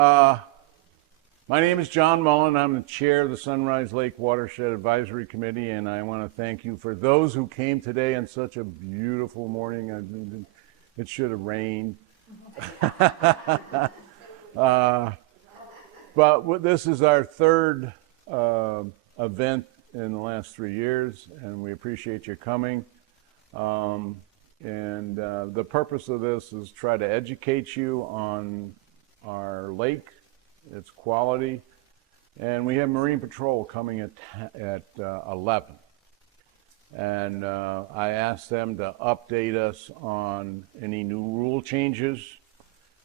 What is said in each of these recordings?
My name is John Mullen. I'm the chair of the Sunrise Lake Watershed Advisory Committee, and I want to thank you for those who came today on such a beautiful morning. I mean, it should have rained. But this is our third event in the last 3 years, and we appreciate you coming. The purpose of this is try to educate you on our lake, its quality, and we have Marine Patrol coming at 11. And I asked them to update us on any new rule changes.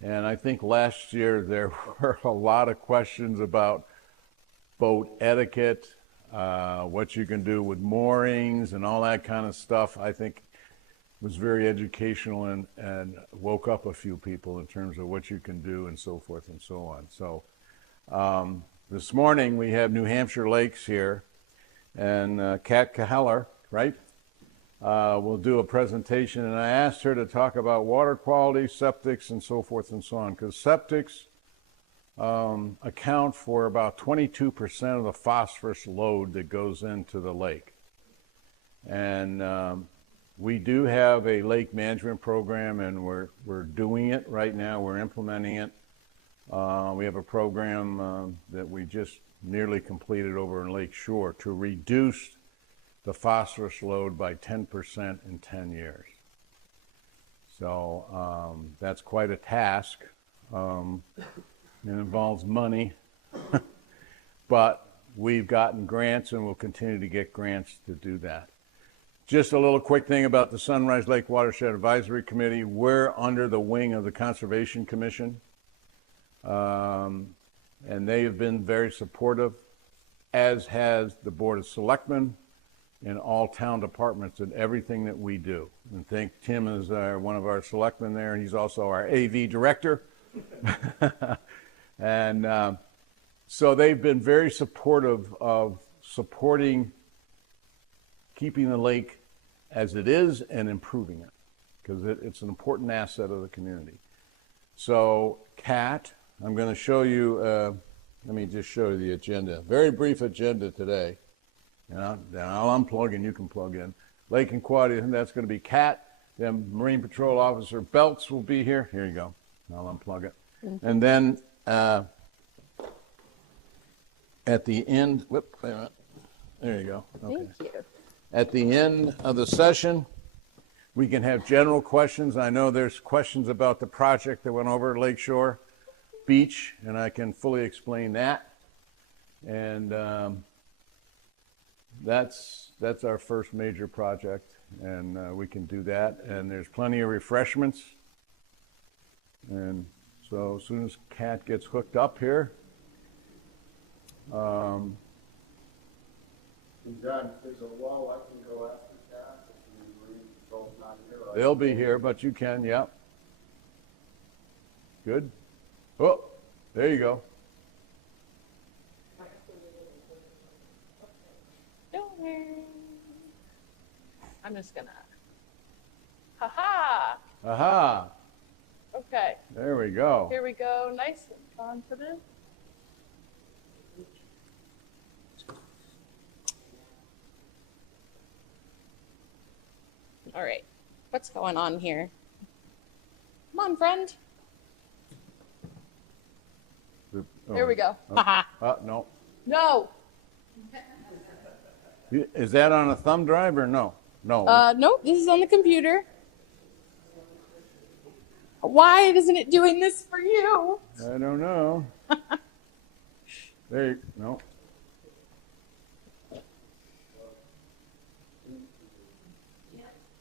And I think last year there were a lot of questions about boat etiquette, what you can do with moorings and all that kind of stuff. I think it was very educational and woke up a few people in terms of what you can do and so forth and so on. So this morning we have New Hampshire Lakes here, and Kat Kaheller, right? Will do a presentation, and I asked her to talk about water quality, septics, and so forth and so on, because septics account for about 22% of the phosphorus load that goes into the lake. And we do have a lake management program, and we're doing it right now. We're implementing it. We have a program that we just nearly completed over in Lake Shore to reduce the phosphorus load by 10% in 10 years. So that's quite a task. It involves money, but we've gotten grants and we'll continue to get grants to do that. Just a little quick thing about the Sunrise Lake Watershed Advisory Committee. We're under the wing of the Conservation Commission, and they have been very supportive, as has the Board of Selectmen and all town departments in everything that we do. And thank Tim is one of our selectmen there, and he's also our AV director. And so they've been very supportive of supporting keeping the lake as it is and improving it, because it's an important asset of the community. So, Kat, I'm going to show you, let me just show you the agenda. Very brief agenda today. Then I'll unplug and you can plug in. Lake and Quality, and that's going to be Kat. Then Marine Patrol Officer Belts will be here. Here you go. I'll unplug it. Mm-hmm. And then at the end, wait a minute. There you go. Okay. Thank you. At the end of the session, we can have general questions. I know there's questions about the project that went over at Lakeshore Beach, and I can fully explain that. And that's our first major project, and we can do that. And there's plenty of refreshments. And so as soon as Kat gets hooked up here, John, if there's a wall, I can go after Kat if the Marine Patrol's not here. They'll be here, but you can, yeah. Good. Oh, there you go. I'm just gonna. Ha-ha! Aha! Okay. There we go. Here we go. Nice and confident. All right, what's going on here? Come on, friend. There we go. No. No. Is that on a thumb drive or no? No. Nope, this is on the computer. Why isn't it doing this for you? I don't know. There, no.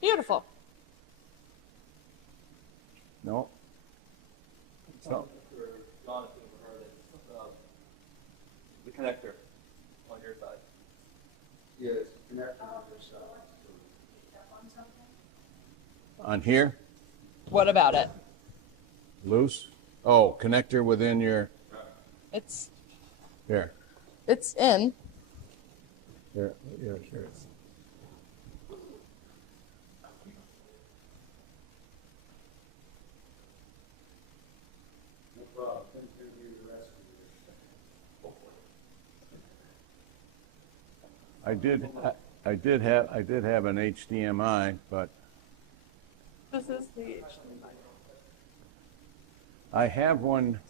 Beautiful. No. So. The connector on your side. Yes, connector on your side. On here? What about it? Loose? Oh, connector within your. It's Here. It's in. Here. Here. Here. No problem. I did have an HDMI, but This is the HDMI. I have one.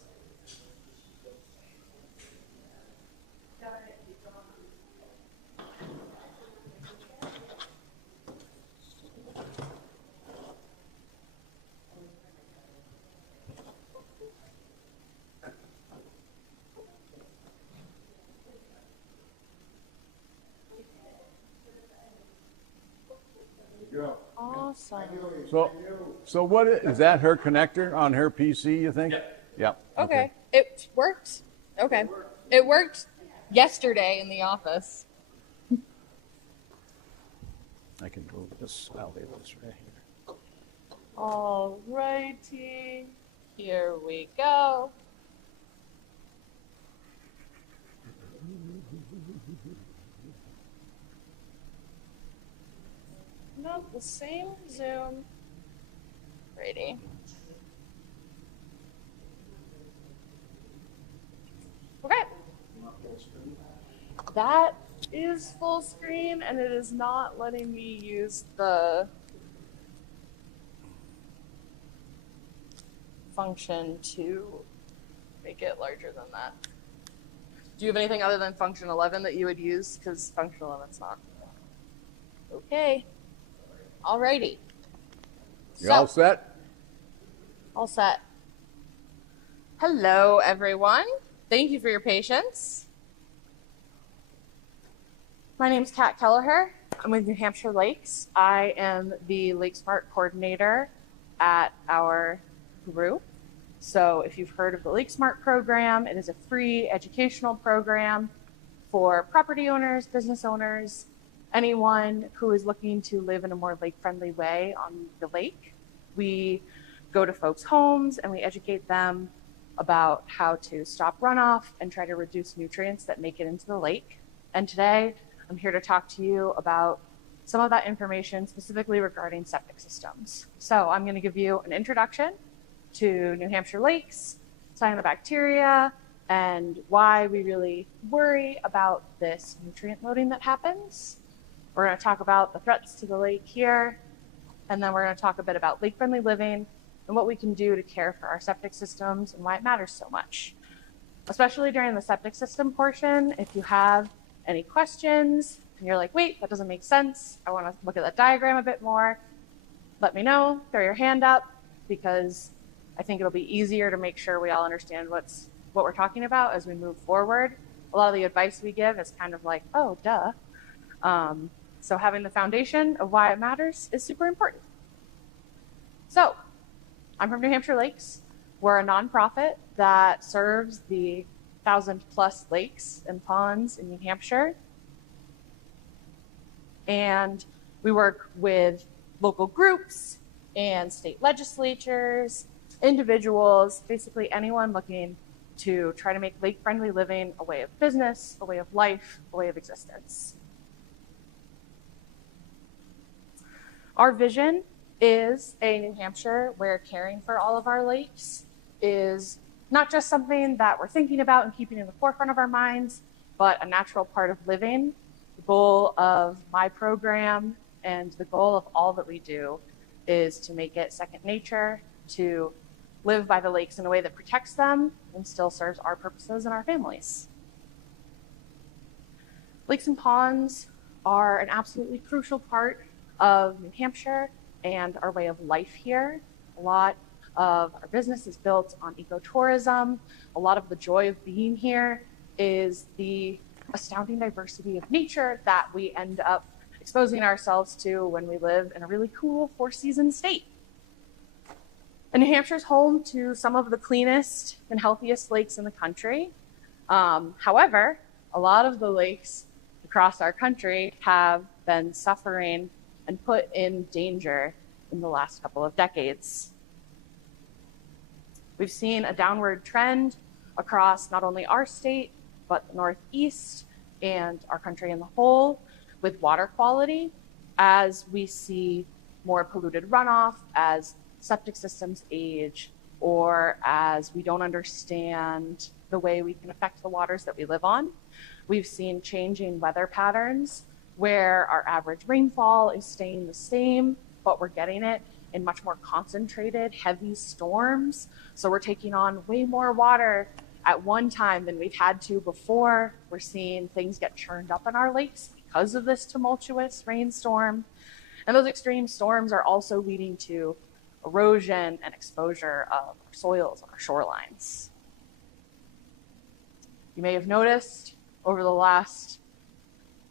Awesome. So what is that? Her connector on her PC? You think? Yep. Okay. It worked. Okay. It worked yesterday in the office. I can move this. I'll leave this right here. All righty. Here we go. Nope, the same Zoom. Righty. Okay. That is full screen, and it is not letting me use the function to make it larger than that. Do you have anything other than function 11 that you would use? Because function 11's not. Okay. Alrighty. You all set? All set. Hello, everyone. Thank you for your patience. My name is Kat Kelleher. I'm with New Hampshire Lakes. I am the LakeSmart coordinator at our group. So if you've heard of the LakeSmart program, it is a free educational program for property owners, business owners, anyone who is looking to live in a more lake-friendly way on the lake. We go to folks' homes and we educate them about how to stop runoff and try to reduce nutrients that make it into the lake. And today, I'm here to talk to you about some of that information specifically regarding septic systems. So I'm going to give you an introduction to New Hampshire Lakes, Cyanobacteria, and why we really worry about this nutrient loading that happens. We're going to talk about the threats to the lake here, and then we're going to talk a bit about lake-friendly living and what we can do to care for our septic systems and why it matters so much. Especially during the septic system portion, if you have any questions and you're like, wait, that doesn't make sense, I want to look at that diagram a bit more, let me know, throw your hand up, because I think it'll be easier to make sure we all understand what we're talking about as we move forward. A lot of the advice we give is kind of like, oh, duh. So having the foundation of why it matters is super important. So I'm from New Hampshire Lakes. We're a nonprofit that serves the 1,000+ lakes and ponds in New Hampshire. And we work with local groups and state legislatures, individuals, basically anyone looking to try to make lake-friendly living a way of business, a way of life, a way of existence. Our vision is a New Hampshire where caring for all of our lakes is not just something that we're thinking about and keeping in the forefront of our minds, but a natural part of living. The goal of my program and the goal of all that we do is to make it second nature, to live by the lakes in a way that protects them and still serves our purposes and our families. Lakes and ponds are an absolutely crucial part of New Hampshire and our way of life here. A lot of our business is built on ecotourism. A lot of the joy of being here is the astounding diversity of nature that we end up exposing ourselves to when we live in a really cool 4-season state. And New Hampshire is home to some of the cleanest and healthiest lakes in the country. However, a lot of the lakes across our country have been suffering and put in danger in the last couple of decades. We've seen a downward trend across not only our state, but the Northeast and our country in the whole with water quality as we see more polluted runoff, as septic systems age, or as we don't understand the way we can affect the waters that we live on. we've seen changing weather patterns where our average rainfall is staying the same, but we're getting it in much more concentrated, heavy storms. So we're taking on way more water at one time than we've had to before. We're seeing things get churned up in our lakes because of this tumultuous rainstorm. And those extreme storms are also leading to erosion and exposure of our soils and our shorelines. You may have noticed over the last,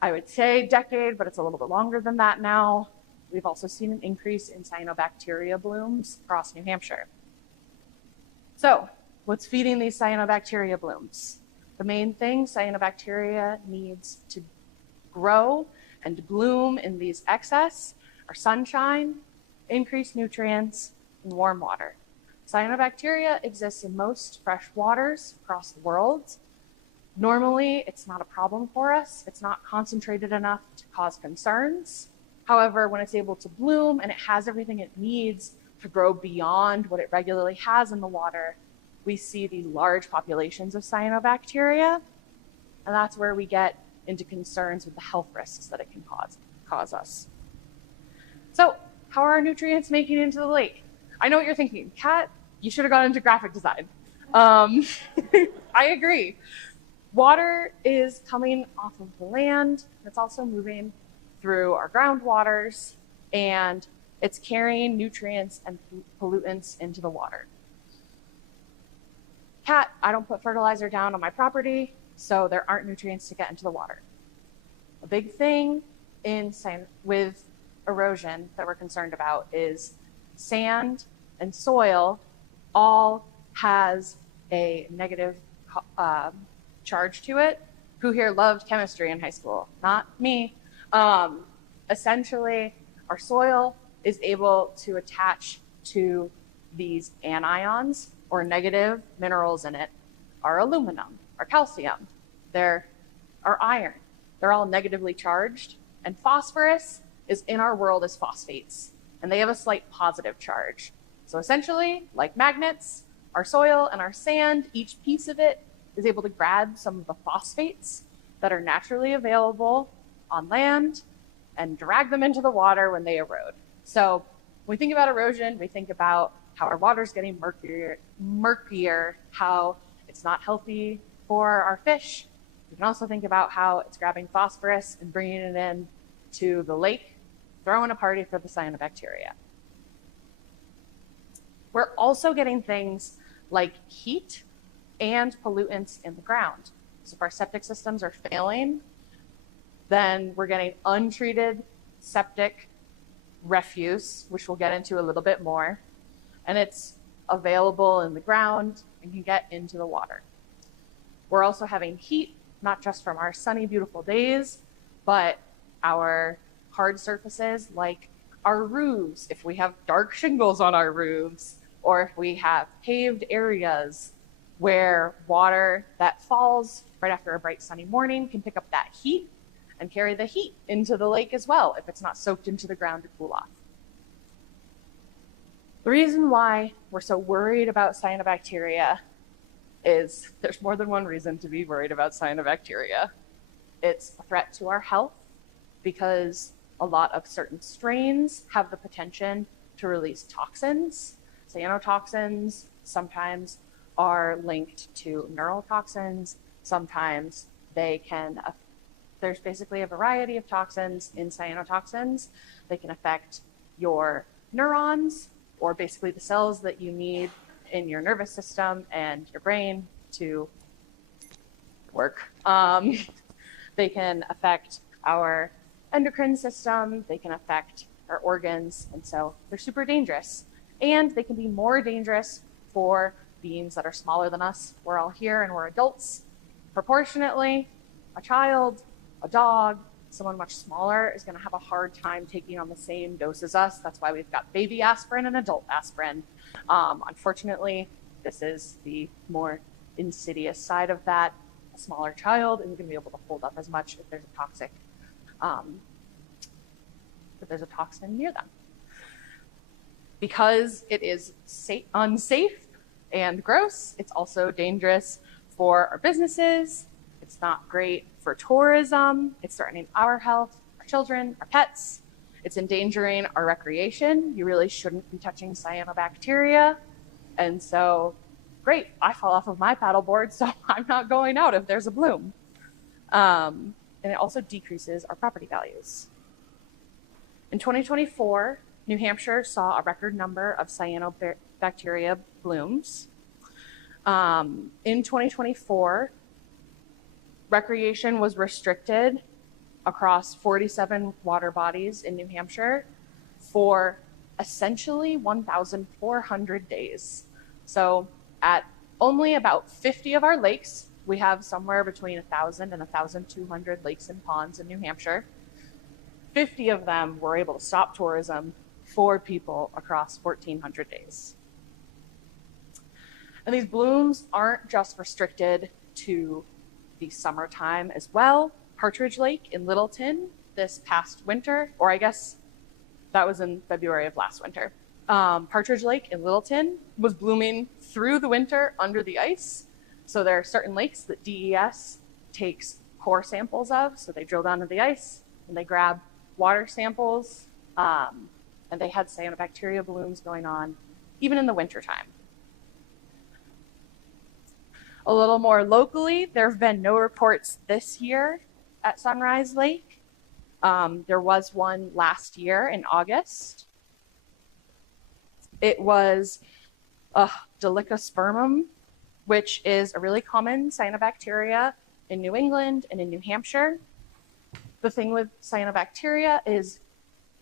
I would say, decade, but it's a little bit longer than that now, we've also seen an increase in cyanobacteria blooms across New Hampshire. So, what's feeding these cyanobacteria blooms? The main thing cyanobacteria needs to grow and bloom in these excess are sunshine, increased nutrients, and warm water. Cyanobacteria exists in most fresh waters across the world. Normally, it's not a problem for us. It's not concentrated enough to cause concerns. However, when it's able to bloom and it has everything it needs to grow beyond what it regularly has in the water, we see these large populations of cyanobacteria, and that's where we get into concerns with the health risks that it can cause us. So, how are our nutrients making it into the lake? I know what you're thinking. Kat, you should have gone into graphic design. I agree. Water is coming off of the land. It's also moving through our groundwaters, and it's carrying nutrients and pollutants into the water. Kat, I don't put fertilizer down on my so there aren't nutrients to get into the water. A big thing with erosion that we're concerned about is sand and soil all has a negative charge to it. Who here loved chemistry in high school? Not me. Essentially, our soil is able to attach to these anions or negative minerals in it, our aluminum, our calcium, our iron. They're all negatively charged, and phosphorus is in our world as phosphates, and they have a slight positive charge. So essentially, like magnets, our soil and our sand, each piece of it is able to grab some of the phosphates that are naturally available on land and drag them into the water when they erode. So when we think about erosion, we think about how our water's getting murkier, how it's not healthy for our fish. We can also think about how it's grabbing phosphorus and bringing it in to the lake, throwing a party for the cyanobacteria. We're also getting things like heat and pollutants in the ground. So if our septic systems are failing, then we're getting untreated septic refuse, which we'll get into a little bit more, and it's available in the ground and can get into the water. We're also having heat, not just from our sunny, beautiful days, but our hard surfaces like our roofs, if we have dark shingles on our roofs, or if we have paved areas where water that falls right after a bright sunny morning can pick up that heat and carry the heat into the lake as well if it's not soaked into the ground to cool off. The reason why we're so worried about cyanobacteria is there's more than one reason to be worried about cyanobacteria. It's a threat to our health because a lot of certain strains have the potential to release toxins. Cyanotoxins sometimes are linked to neurotoxins. Sometimes there's basically a variety of toxins in cyanotoxins. They can affect your neurons, or basically the cells that you need in your nervous system and your brain to work. They can affect our endocrine system, they can affect our organs, and so they're super dangerous. And they can be more dangerous for beings that are smaller than us. We're all here and we're adults. Proportionately, a child, a dog, someone much smaller is going to have a hard time taking on the same dose as us. That's why we've got baby aspirin and adult aspirin. Unfortunately, this is the more insidious side of that. A smaller child isn't going to be able to hold up as much if there's a toxin near them. Because it is unsafe and gross, it's also dangerous for our businesses. It's not great for tourism. It's threatening our health, our children, our pets. It's endangering our recreation. You really shouldn't be touching cyanobacteria. And so, great, I fall off of my paddleboard, so I'm not going out if there's a bloom. And it also decreases our property values. In 2024, New Hampshire saw a record number of cyanobacteria blooms. In 2024, recreation was restricted across 47 water bodies in New Hampshire for essentially 1,400 days. So at only about 50 of our lakes, we have somewhere between 1,000 and 1,200 lakes and ponds in New Hampshire. 50 of them were able to stop tourism for people across 1,400 days. And these blooms aren't just restricted to the summertime as well. Partridge Lake in Littleton this past winter, or I guess that was in February of last winter. Partridge Lake in Littleton was blooming through the winter under the ice. So there are certain lakes that DES takes core samples of. So they drill down to the ice and they grab water samples. And they had cyanobacteria blooms going on even in the wintertime. A little more locally, there have been no reports this year at Sunrise Lake. There was one last year in August. It was Delicospermum, which is a really common cyanobacteria in New England and in New Hampshire. The thing with cyanobacteria is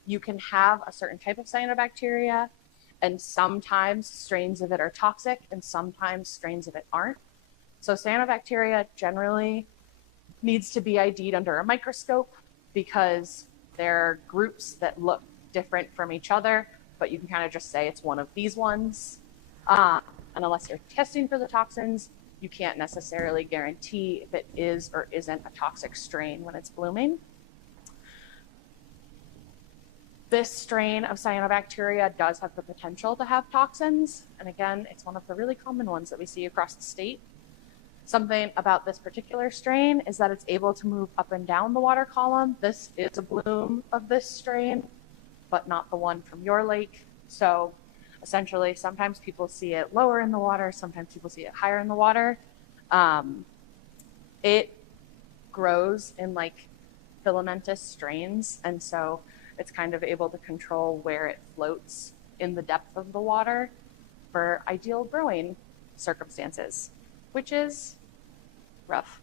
you can have a certain type of cyanobacteria, and sometimes strains of it are toxic and sometimes strains of it aren't. So cyanobacteria generally needs to be ID'd under a microscope because they're groups that look different from each other, but you can kind of just say it's one of these ones. And unless you're testing for the toxins, you can't necessarily guarantee if it is or isn't a toxic strain when it's blooming. This strain of cyanobacteria does have the potential to have toxins. And again, it's one of the really common ones that we see across the state. Something about this particular strain is that it's able to move up and down the water column. This is a bloom of this strain, but not the one from your lake. So essentially, sometimes people see it lower in the water, sometimes people see it higher in the water. It grows in like filamentous strains, and so it's kind of able to control where it floats in the depth of the water for ideal growing circumstances, which is rough.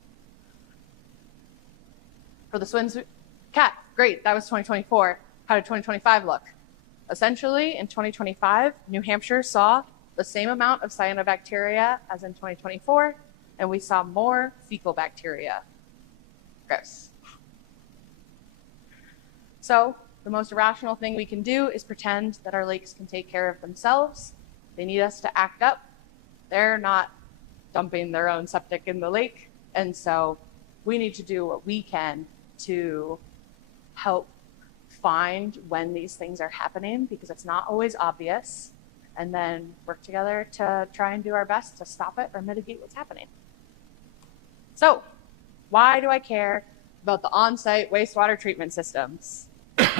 For the swimsuit cat, great, that was 2024. How did 2025 look? Essentially, in 2025, New Hampshire saw the same amount of cyanobacteria as in 2024, and we saw more fecal bacteria. Gross. So the most irrational thing we can do is pretend that our lakes can take care of themselves. They need us to act up. They're not dumping their own septic in the lake. And so we need to do what we can to help find when these things are happening, because it's not always obvious, and then work together to try and do our best to stop it or mitigate what's happening. So why do I care about the on-site wastewater treatment systems?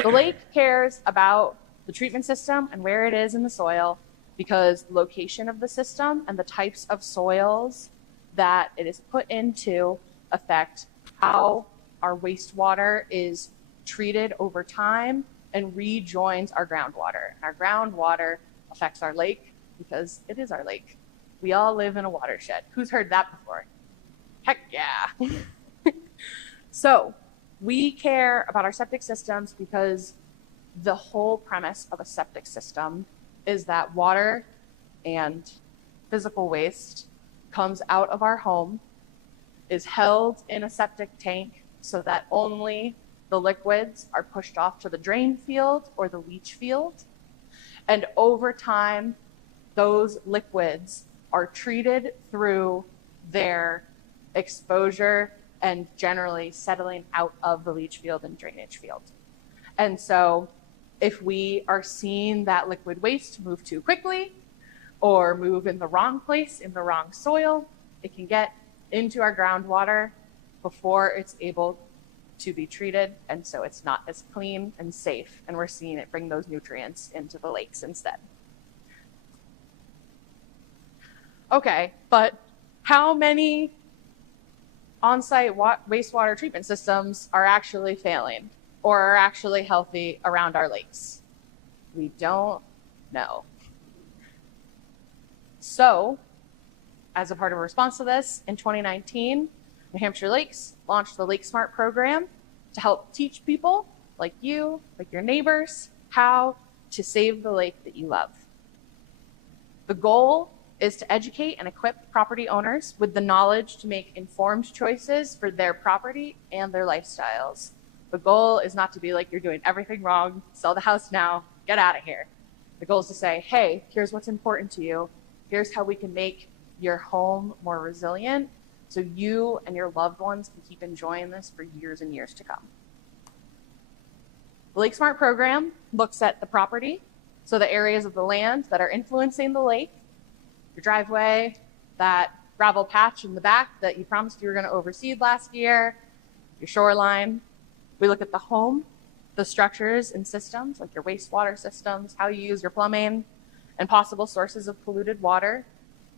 The lake cares about the treatment system and where it is in the soil because location of the system and the types of soils that it is put into affect how our wastewater is treated over time and rejoins our groundwater. Our groundwater affects our lake because it is our lake. We all live in a watershed. Who's heard that before? Heck yeah. So we care about our septic systems because the whole premise of a septic system is that water and physical waste comes out of our home, is held in a septic tank so that only the liquids are pushed off to the drain field or the leach field. And over time, those liquids are treated through their exposure and generally settling out of the leach field and drainage field. And so if we are seeing that liquid waste move too quickly or move in the wrong place, in the wrong soil, it can get into our groundwater before it's able to be treated, and so it's not as clean and safe, and we're seeing it bring those nutrients into the lakes instead. Okay, but how many on-site wastewater treatment systems are actually failing or are actually healthy around our lakes? We don't know. So, as a part of a response to this, in 2019, New Hampshire Lakes launched the LakeSmart Program to help teach people like you, like your neighbors, how to save the lake that you love. The goal is to educate and equip property owners with the knowledge to make informed choices for their property and their lifestyles. The goal is not to be like, you're doing everything wrong, sell the house now, get out of here. The goal is to say, hey, here's what's important to you. Here's how we can make your home more resilient so you and your loved ones can keep enjoying this for years and years to come. The LakeSmart program looks at the property, so the areas of the land that are influencing the lake, your driveway, that gravel patch in the back that you promised you were going to overseed last year, your shoreline. We look at the home, the structures and systems, like your wastewater systems, how you use your plumbing, and possible sources of polluted water.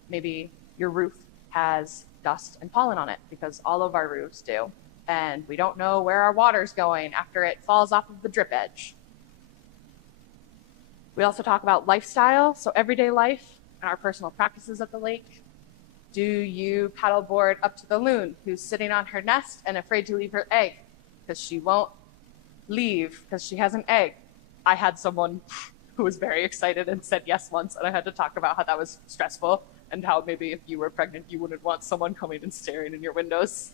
Maybe your roof has dust and pollen on it, because all of our roofs do. And we don't know where our water's going after it falls off of the drip edge. We also talk about lifestyle, so everyday life and our personal practices at the lake. Do you paddleboard up to the loon who's sitting on her nest and afraid to leave her egg because she won't leave because she has an egg? I had someone who was very excited and said yes once, and I had to talk about how that was stressful and how maybe if you were pregnant, you wouldn't want someone coming and staring in your windows.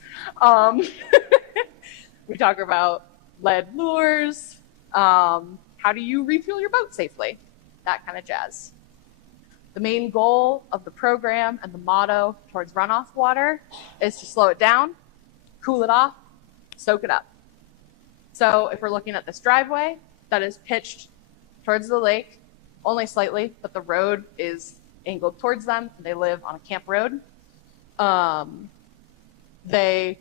We talk about lead lures, how do you refuel your boat safely, that kind of jazz. The main goal of the program and the motto towards runoff water is to slow it down, cool it off, soak it up. So if we're looking at this driveway that is pitched towards the lake, only slightly, but the road is angled towards them. They live on a camp road. They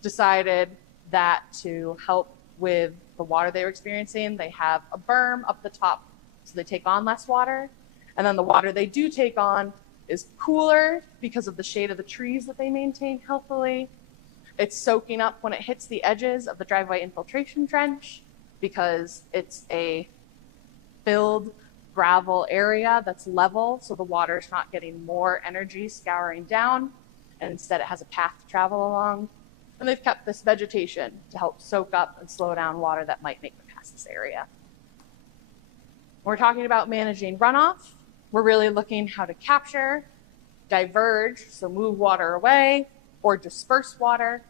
decided that to help with the water they were experiencing, they have a berm up the top so they take on less water. And then the water they do take on is cooler because of the shade of the trees that they maintain healthily. It's soaking up when it hits the edges of the driveway infiltration trench because it's a filled gravel area that's level, so the water's not getting more energy scouring down, and instead it has a path to travel along. And they've kept this vegetation to help soak up and slow down water that might make it past this area. When we're talking about managing runoff, we're really looking how to capture, diverge, so move water away, or disperse water,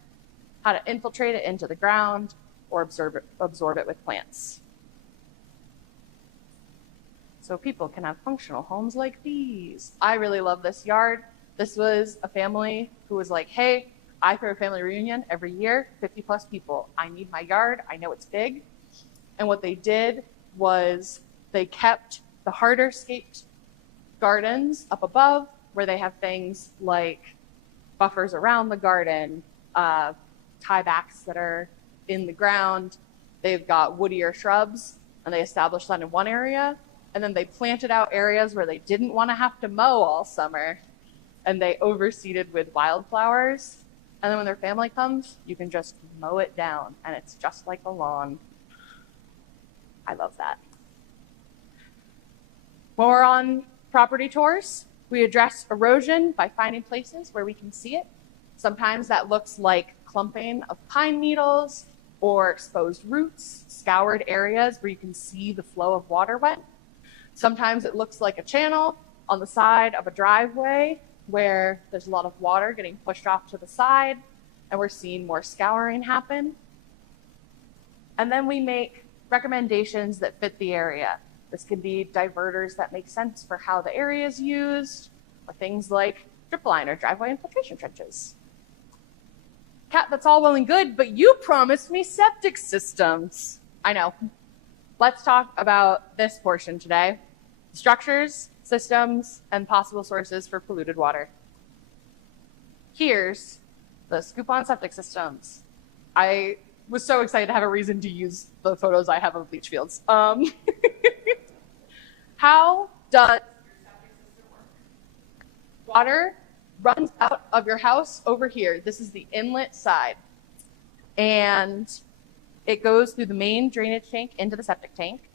how to infiltrate it into the ground, or absorb it with plants. So people can have functional homes like these. I really love this yard. This was a family who was like, hey, I throw a family reunion every year, 50 plus people. I need my yard, I know it's big. And what they did was they kept the harder scaped gardens up above, where they have things like buffers around the garden, tiebacks that are in the ground. They've got woodier shrubs, and they established that in one area. And then they planted out areas where they didn't want to have to mow all summer, and they overseeded with wildflowers. And then when their family comes, you can just mow it down, and it's just like a lawn. I love that. When we're on property tours, we address erosion by finding places where we can see it. Sometimes that looks like clumping of pine needles or exposed roots, scoured areas where you can see the flow of water wet. Sometimes it looks like a channel on the side of a driveway where there's a lot of water getting pushed off to the side, and we're seeing more scouring happen. And then we make recommendations that fit the area. This could be diverters that make sense for how the area is used, or things like drip line or driveway infiltration trenches. Kat, that's all well and good, but you promised me septic systems. I know. Let's talk about this portion today: structures, systems, and possible sources for polluted water. Here's the scoop-on septic systems. I was so excited to have a reason to use the photos I have of leach fields. How does your septic system work? Water runs out of your house over here. This is the inlet side. And it goes through the main drainage tank into the septic tank.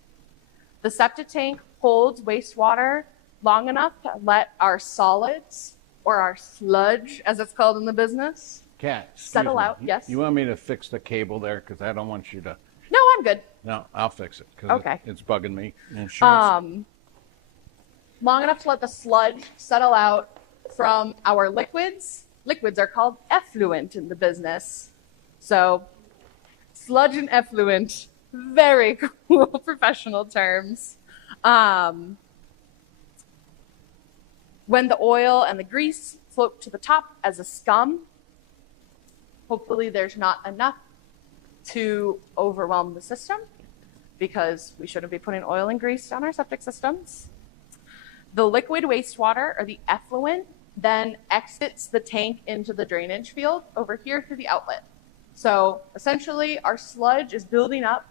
The septic tank holds wastewater long enough to let our solids, or our sludge, as it's called in the business, Kat, settle out. Yes. You want me to fix the cable there? Because I don't want you to. No, I'm good. No, I'll fix it. Cause Okay. It's bugging me. Insurance. Long enough to let the sludge settle out from our liquids. Liquids are called effluent in the business. So, sludge and effluent, very cool professional terms. When the oil and the grease float to the top as a scum, hopefully there's not enough to overwhelm the system, because we shouldn't be putting oil and grease on our septic systems. The liquid wastewater, or the effluent, then exits the tank into the drainage field over here through the outlet. So essentially our sludge is building up.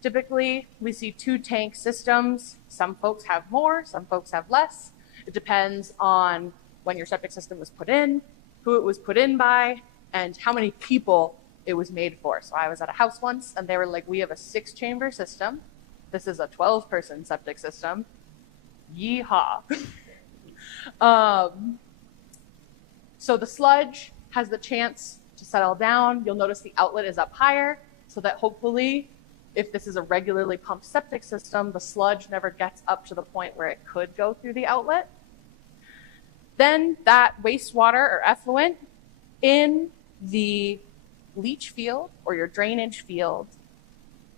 Typically we see 2 tank systems. Some folks have more, some folks have less. It depends on when your septic system was put in, who it was put in by, and how many people it was made for. So I was at a house once and they were like, we have a 6-chamber system. This is a 12-person septic system. Yeehaw. So the sludge has the chance to settle down. You'll notice the outlet is up higher, so that hopefully, if this is a regularly pumped septic system, the sludge never gets up to the point where it could go through the outlet. Then that wastewater or effluent in the leach field or your drainage field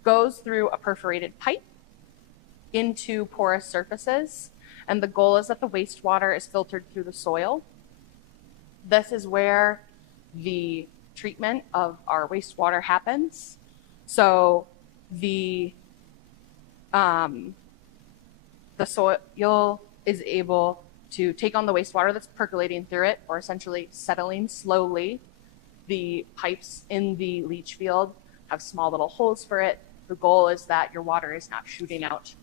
goes through a perforated pipe into porous surfaces, and the goal is that the wastewater is filtered through the soil. This is where the treatment of our wastewater happens. So the soil is able to take on the wastewater that's percolating through it, or essentially settling slowly. The pipes in the leach field have small little holes for it. The goal is that your water is not shooting out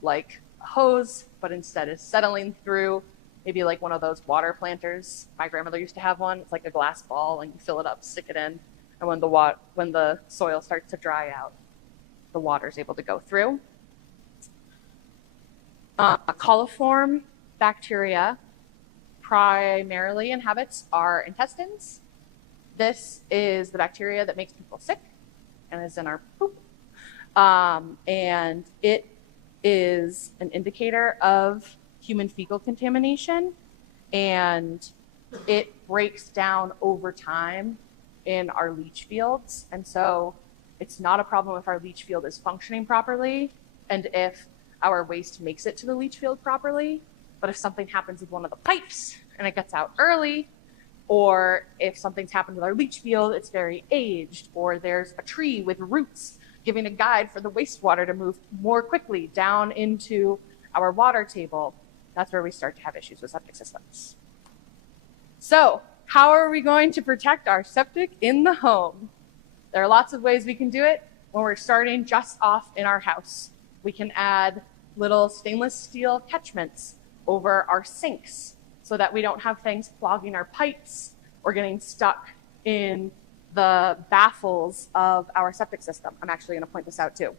like a hose, but instead is settling through, maybe like one of those water planters. My grandmother used to have one. It's like a glass ball, and you fill it up, stick it in, and when the soil starts to dry out, the water is able to go through. Coliform bacteria primarily inhabits our intestines. This is the bacteria that makes people sick and is in our poop. And it is an indicator of human fecal contamination, and it breaks down over time in our leach fields. And so it's not a problem if our leach field is functioning properly and if our waste makes it to the leach field properly. But if something happens with one of the pipes and it gets out early, or if something's happened with our leach field, it's very aged, or there's a tree with roots giving a guide for the wastewater to move more quickly down into our water table, that's where we start to have issues with septic systems. So how are we going to protect our septic in the home? There are lots of ways we can do it. When we're starting just off in our house, we can add little stainless steel catchments over our sinks so that we don't have things clogging our pipes or getting stuck in the baffles of our septic system. I'm actually going to point this out too.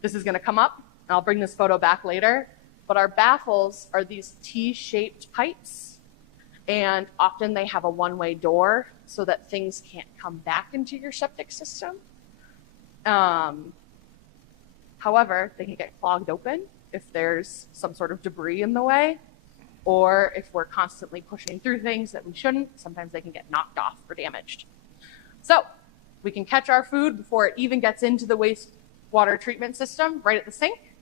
This is going to come up, and I'll bring this photo back later, but our baffles are these T-shaped pipes, and often they have a one-way door so that things can't come back into your septic system. However, they can get clogged open if there's some sort of debris in the way, or if we're constantly pushing through things that we shouldn't. Sometimes they can get knocked off or damaged. So we can catch our food before it even gets into the wastewater treatment system right at the sink.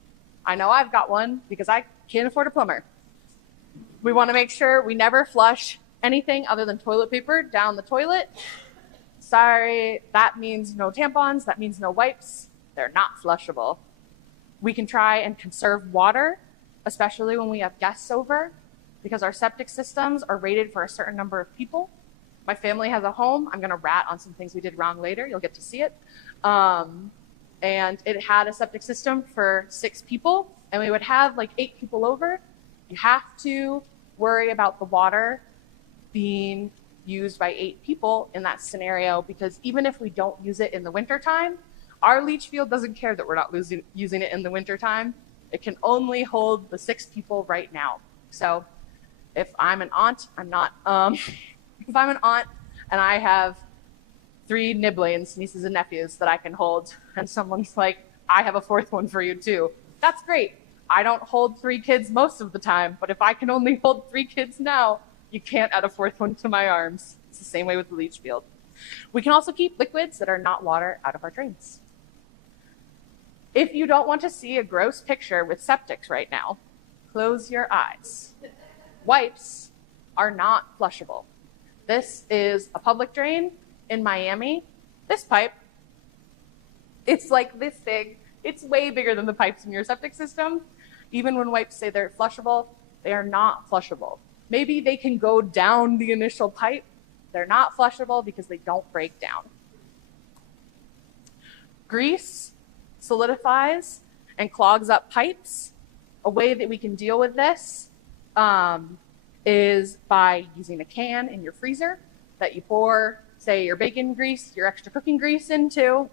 I know I've got one because I can't afford a plumber. We want to make sure we never flush anything other than toilet paper down the toilet. Sorry, that means no tampons, that means no wipes. They're not flushable. We can try and conserve water, especially when we have guests over, because our septic systems are rated for a certain number of people. My family has a home. I'm going to rat on some things we did wrong later. You'll get to see it. And it had a septic system for 6 people, and we would have like 8 people over. You have to worry about the water being used by 8 people in that scenario, because even if we don't use it in the wintertime, our leach field doesn't care that we're not using it in the wintertime. It can only hold the 6 people right now. So if I'm an aunt, I'm not, if I'm an aunt and I have 3 nibblings, nieces and nephews that I can hold, and someone's like, I have a 4th one for you too, that's great. I don't hold 3 kids most of the time, but if I can only hold 3 kids now, you can't add a 4th one to my arms. It's the same way with the leach field. We can also keep liquids that are not water out of our drains. If you don't want to see a gross picture with septics right now, close your eyes. Wipes are not flushable. This is a public drain in Miami. This pipe, it's like this big. It's way bigger than the pipes in your septic system. Even when wipes say they're flushable, they are not flushable. Maybe they can go down the initial pipe. They're not flushable because they don't break down. Grease solidifies and clogs up pipes. A way that we can deal with this is by using a can in your freezer that you pour, say, your bacon grease, your extra cooking grease into.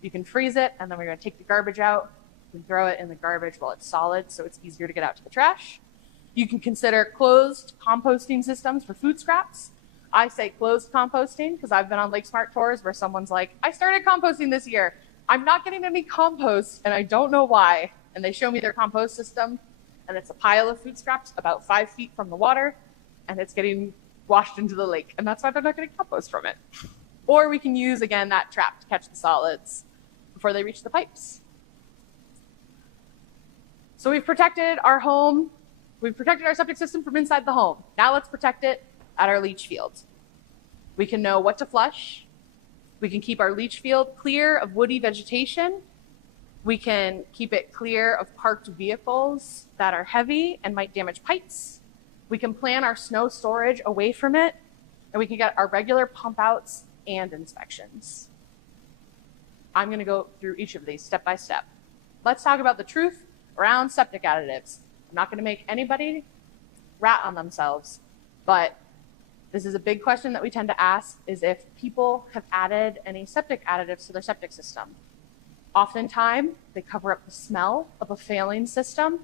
You can freeze it, and then we're going to take the garbage out. You can throw it in the garbage while it's solid, so it's easier to get out to the trash. You can consider closed composting systems for food scraps. I say closed composting because I've been on LakeSmart tours where someone's like, I started composting this year. I'm not getting any compost, and I don't know why. And they show me their compost system, and it's a pile of food scraps about 5 feet from the water, and it's getting washed into the lake, and that's why they're not getting compost from it. Or we can use, again, that trap to catch the solids before they reach the pipes. So we've protected our home. We've protected our septic system from inside the home. Now let's protect it at our leach field. We can know what to flush. We can keep our leach field clear of woody vegetation. We can keep it clear of parked vehicles that are heavy and might damage pipes. We can plan our snow storage away from it, and we can get our regular pump outs and inspections. I'm going to go through each of these step by step. Let's talk about the truth around septic additives. I'm not going to make anybody rat on themselves, but this is a big question that we tend to ask, is if people have added any septic additives to their septic system. Oftentimes, they cover up the smell of a failing system,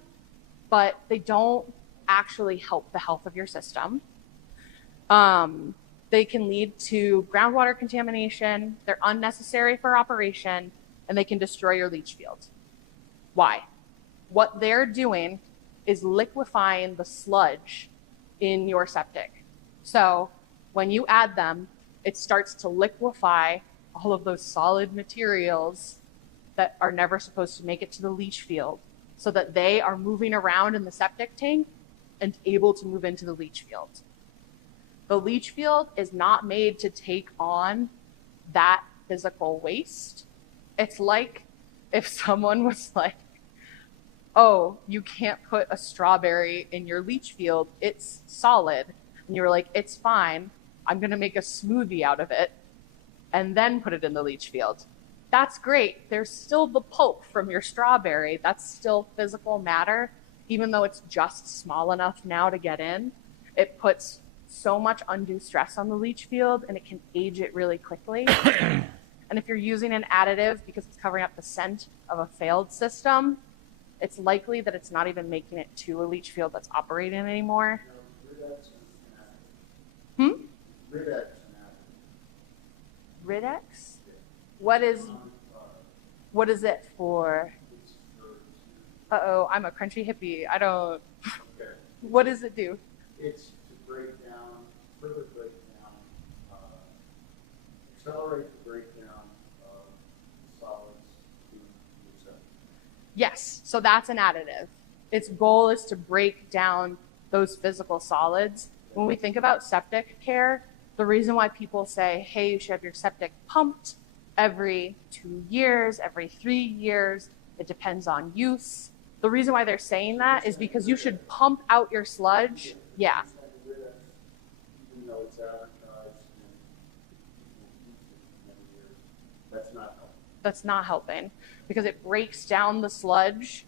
but they don't actually help the health of your system. They can lead to groundwater contamination, they're unnecessary for operation, and they can destroy your leach field. Why? What they're doing is liquefying the sludge in your septic. So when you add them, it starts to liquefy all of those solid materials that are never supposed to make it to the leach field, so that they are moving around in the septic tank and able to move into the leach field. The leach field is not made to take on that physical waste. It's like if someone was like, oh, you can't put a strawberry in your leach field, it's solid. And you were like, it's fine, I'm gonna make a smoothie out of it and then put it in the leach field. That's great. There's still the pulp from your strawberry. That's still physical matter, even though it's just small enough now to get in. It puts so much undue stress on the leach field, and it can age it really quickly. And if you're using an additive because it's covering up the scent of a failed system, it's likely that it's not even making it to a leach field that's operating anymore. Ridex? What is it for? Uh-oh, I'm a crunchy hippie. I don't, Okay. what does it do? It's to further break down, accelerate the breakdown of solids in the septic. Yes, so that's an additive. Its goal is to break down those physical solids. When we think about septic care, the reason why people say, hey, you should have your septic pumped every 2 years, every 3 years, it depends on use. The reason why they're saying that is because you should pump out your sludge. Yeah. Even though it's advertised That's not helping because it breaks down the sludge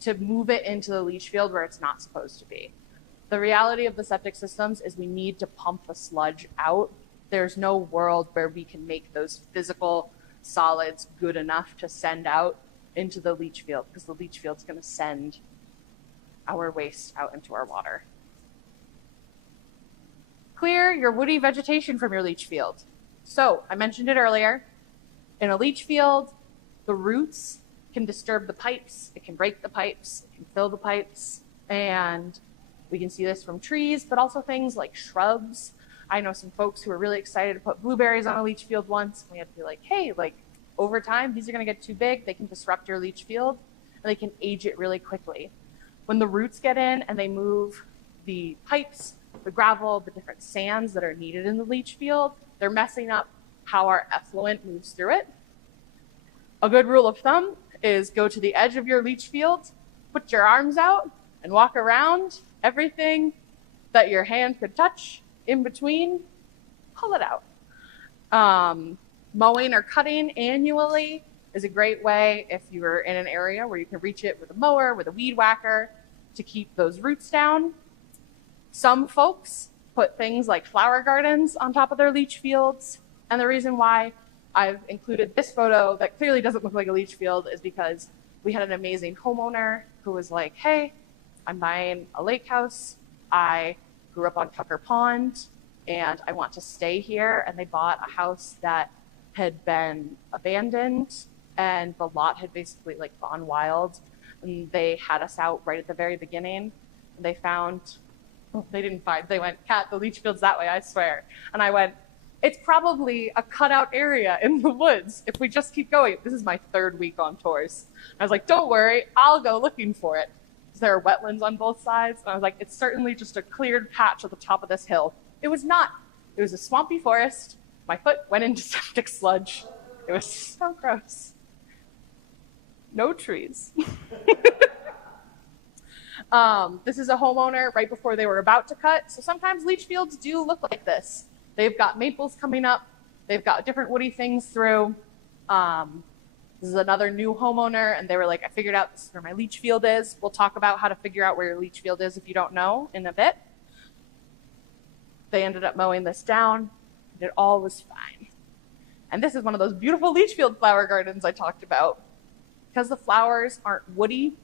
to move it into the leach field where it's not supposed to be. The reality of the septic systems is we need to pump the sludge out. There's no world where we can make those physical solids good enough to send out into the leach field because the leach field's going to send our waste out into our water. Clear your woody vegetation from your leach field. So I mentioned it earlier. In a leach field, the roots can disturb the pipes. It can break the pipes. It can fill the pipes. And we can see this from trees, but also things like shrubs. I know some folks who were really excited to put blueberries on a leach field once. We had to be like, hey, like over time, these are going to get too big. They can disrupt your leach field and they can age it really quickly. When the roots get in and they move the pipes, the gravel, the different sands that are needed in the leach field, they're messing up how our effluent moves through it. A good rule of thumb is go to the edge of your leach field, put your arms out and walk around everything that your hand could touch in between, pull it out. Mowing or cutting annually is a great way if you're in an area where you can reach it with a mower, with a weed whacker to keep those roots down. Some folks put things like flower gardens on top of their leach fields. And the reason why I've included this photo that clearly doesn't look like a leach field is because we had an amazing homeowner who was like, hey, I'm buying a lake house. I grew up on Tucker Pond and I want to stay here. And they bought a house that had been abandoned and the lot had basically like gone wild. And they had us out right at the very beginning. And they found, they didn't find, they went, Kat, the leach field's that way, I swear. And I went, it's probably a cutout area in the woods if we just keep going. This is my third week on tours. I was like, don't worry, I'll go looking for it. There are wetlands on both sides. And I was like, it's certainly just a cleared patch at the top of this hill. It was not. It was a swampy forest. My foot went into septic sludge. It was so gross. No trees. This is a homeowner right before they were about to cut. So sometimes leach fields do look like this. They've got maples coming up. They've got different woody things through. This is another new homeowner, and they were like, I figured out this is where my leach field is. We'll talk about how to figure out where your leach field is if you don't know in a bit. They ended up mowing this down, and it all was fine. And this is one of those beautiful leach field flower gardens I talked about. Because the flowers aren't woody,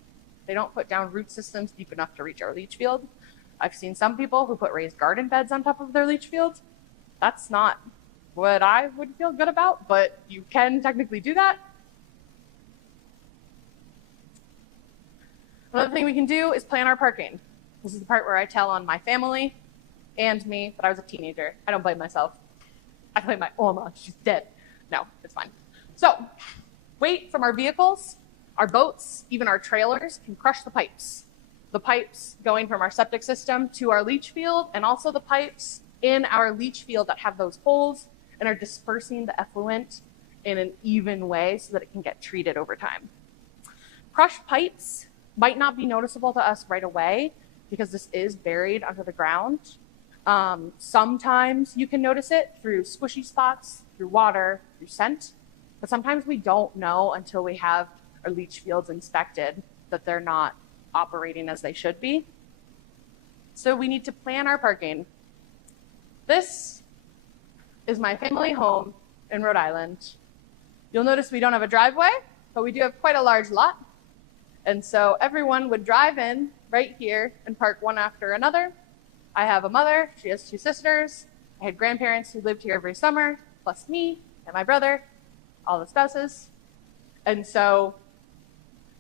they don't put down root systems deep enough to reach our leach field. I've seen some people who put raised garden beds on top of their leach field. That's not what I would feel good about, but you can technically do that. Another thing we can do is plan our parking. This is the part where I tell on my family and me, but I was a teenager. I don't blame myself. I blame my Oma. She's dead. No, it's fine. So, weight from our vehicles, our boats, even our trailers can crush the pipes. The pipes going from our septic system to our leach field, and also the pipes in our leach field that have those holes and are dispersing the effluent in an even way so that it can get treated over time. Crushed pipes might not be noticeable to us right away because this is buried under the ground. Sometimes you can notice it through squishy spots, through water, through scent, but sometimes we don't know until we have our leach fields inspected that they're not operating as they should be. So we need to plan our parking. This is my family home in Rhode Island. You'll notice we don't have a driveway, but we do have quite a large lot. And so everyone would drive in right here and park one after another. I have a mother, she has 2 sisters. I had grandparents who lived here every summer, plus me and my brother, all the spouses. And so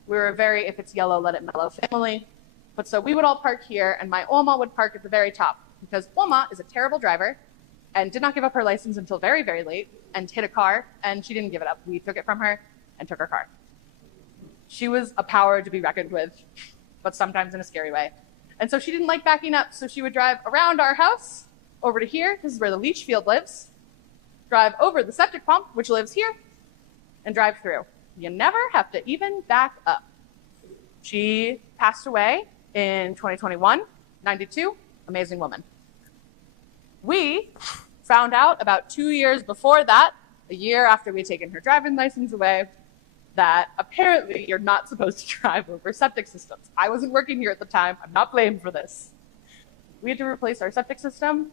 we were a very, if it's yellow, let it mellow family. But so we would all park here and my Oma would park at the very top because Oma is a terrible driver and did not give up her license until very, very late and hit a car and she didn't give it up. We took it from her and took her car. She was a power to be reckoned with, but sometimes in a scary way. And so she didn't like backing up, so she would drive around our house, over to here, this is where the leach field lives, drive over the septic pump, which lives here, and drive through. You never have to even back up. She passed away in 2021, 92, amazing woman. We found out about 2 years before that a year after we'd taken her driving license away, that apparently you're not supposed to drive over septic systems. I wasn't working here at the time. I'm not blamed for this. We had to replace our septic system.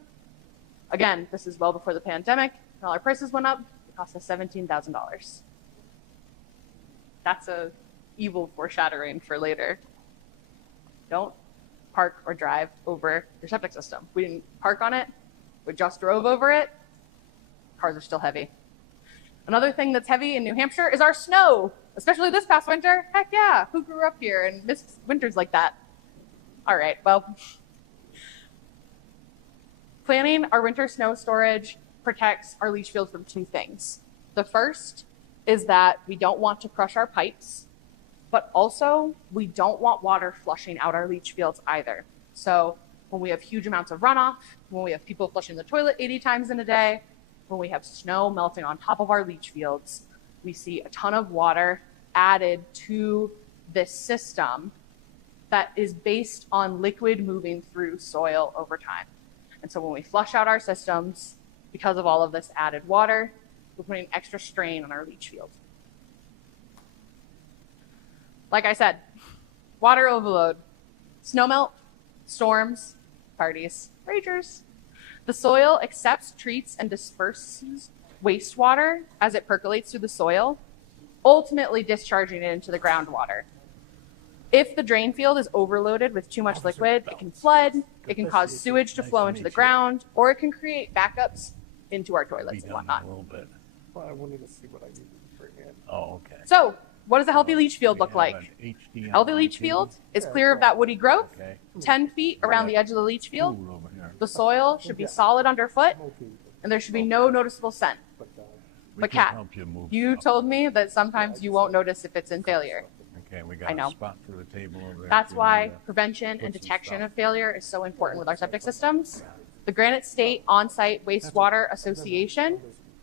Again, this is well before the pandemic. And all our prices went up. It cost us $17,000. That's a evil foreshadowing for later. Don't park or drive over your septic system. We didn't park on it. We just drove over it. Cars are still heavy. Another thing that's heavy in New Hampshire is our snow, especially this past winter. Heck yeah, who grew up here and missed winters like that? All right, well, planning our winter snow storage protects our leach field from two things. The first is that we don't want to crush our pipes, but also we don't want water flushing out our leach fields either. So when we have huge amounts of runoff, when we have people flushing the toilet 80 times in a day, when we have snow melting on top of our leach fields, we see a ton of water added to this system that is based on liquid moving through soil over time. And so when we flush out our systems, because of all of this added water, we're putting extra strain on our leach field. Like I said, water overload, snowmelt, storms, parties, ragers. The soil accepts, treats, and disperses wastewater as it percolates through the soil, ultimately discharging it into the groundwater. If the drain field is overloaded with too much liquid, it can flood, it can cause sewage to flow into the ground, or it can create backups into our toilets and whatnot. Well, I wanted to see what I needed to bring in. Oh, okay. So, what does a healthy leach field look like? A healthy leach field is clear of that woody growth, 10 feet around the edge of the leach field. The soil should be solid underfoot, and there should be no noticeable scent. But Kat, you told me that sometimes you won't notice if it's in failure. Okay, we I got know. a spot for the table over there. That's We why need to prevention and put some detection stuff. of failure is so important with our septic systems. The Granite State On-Site Wastewater Association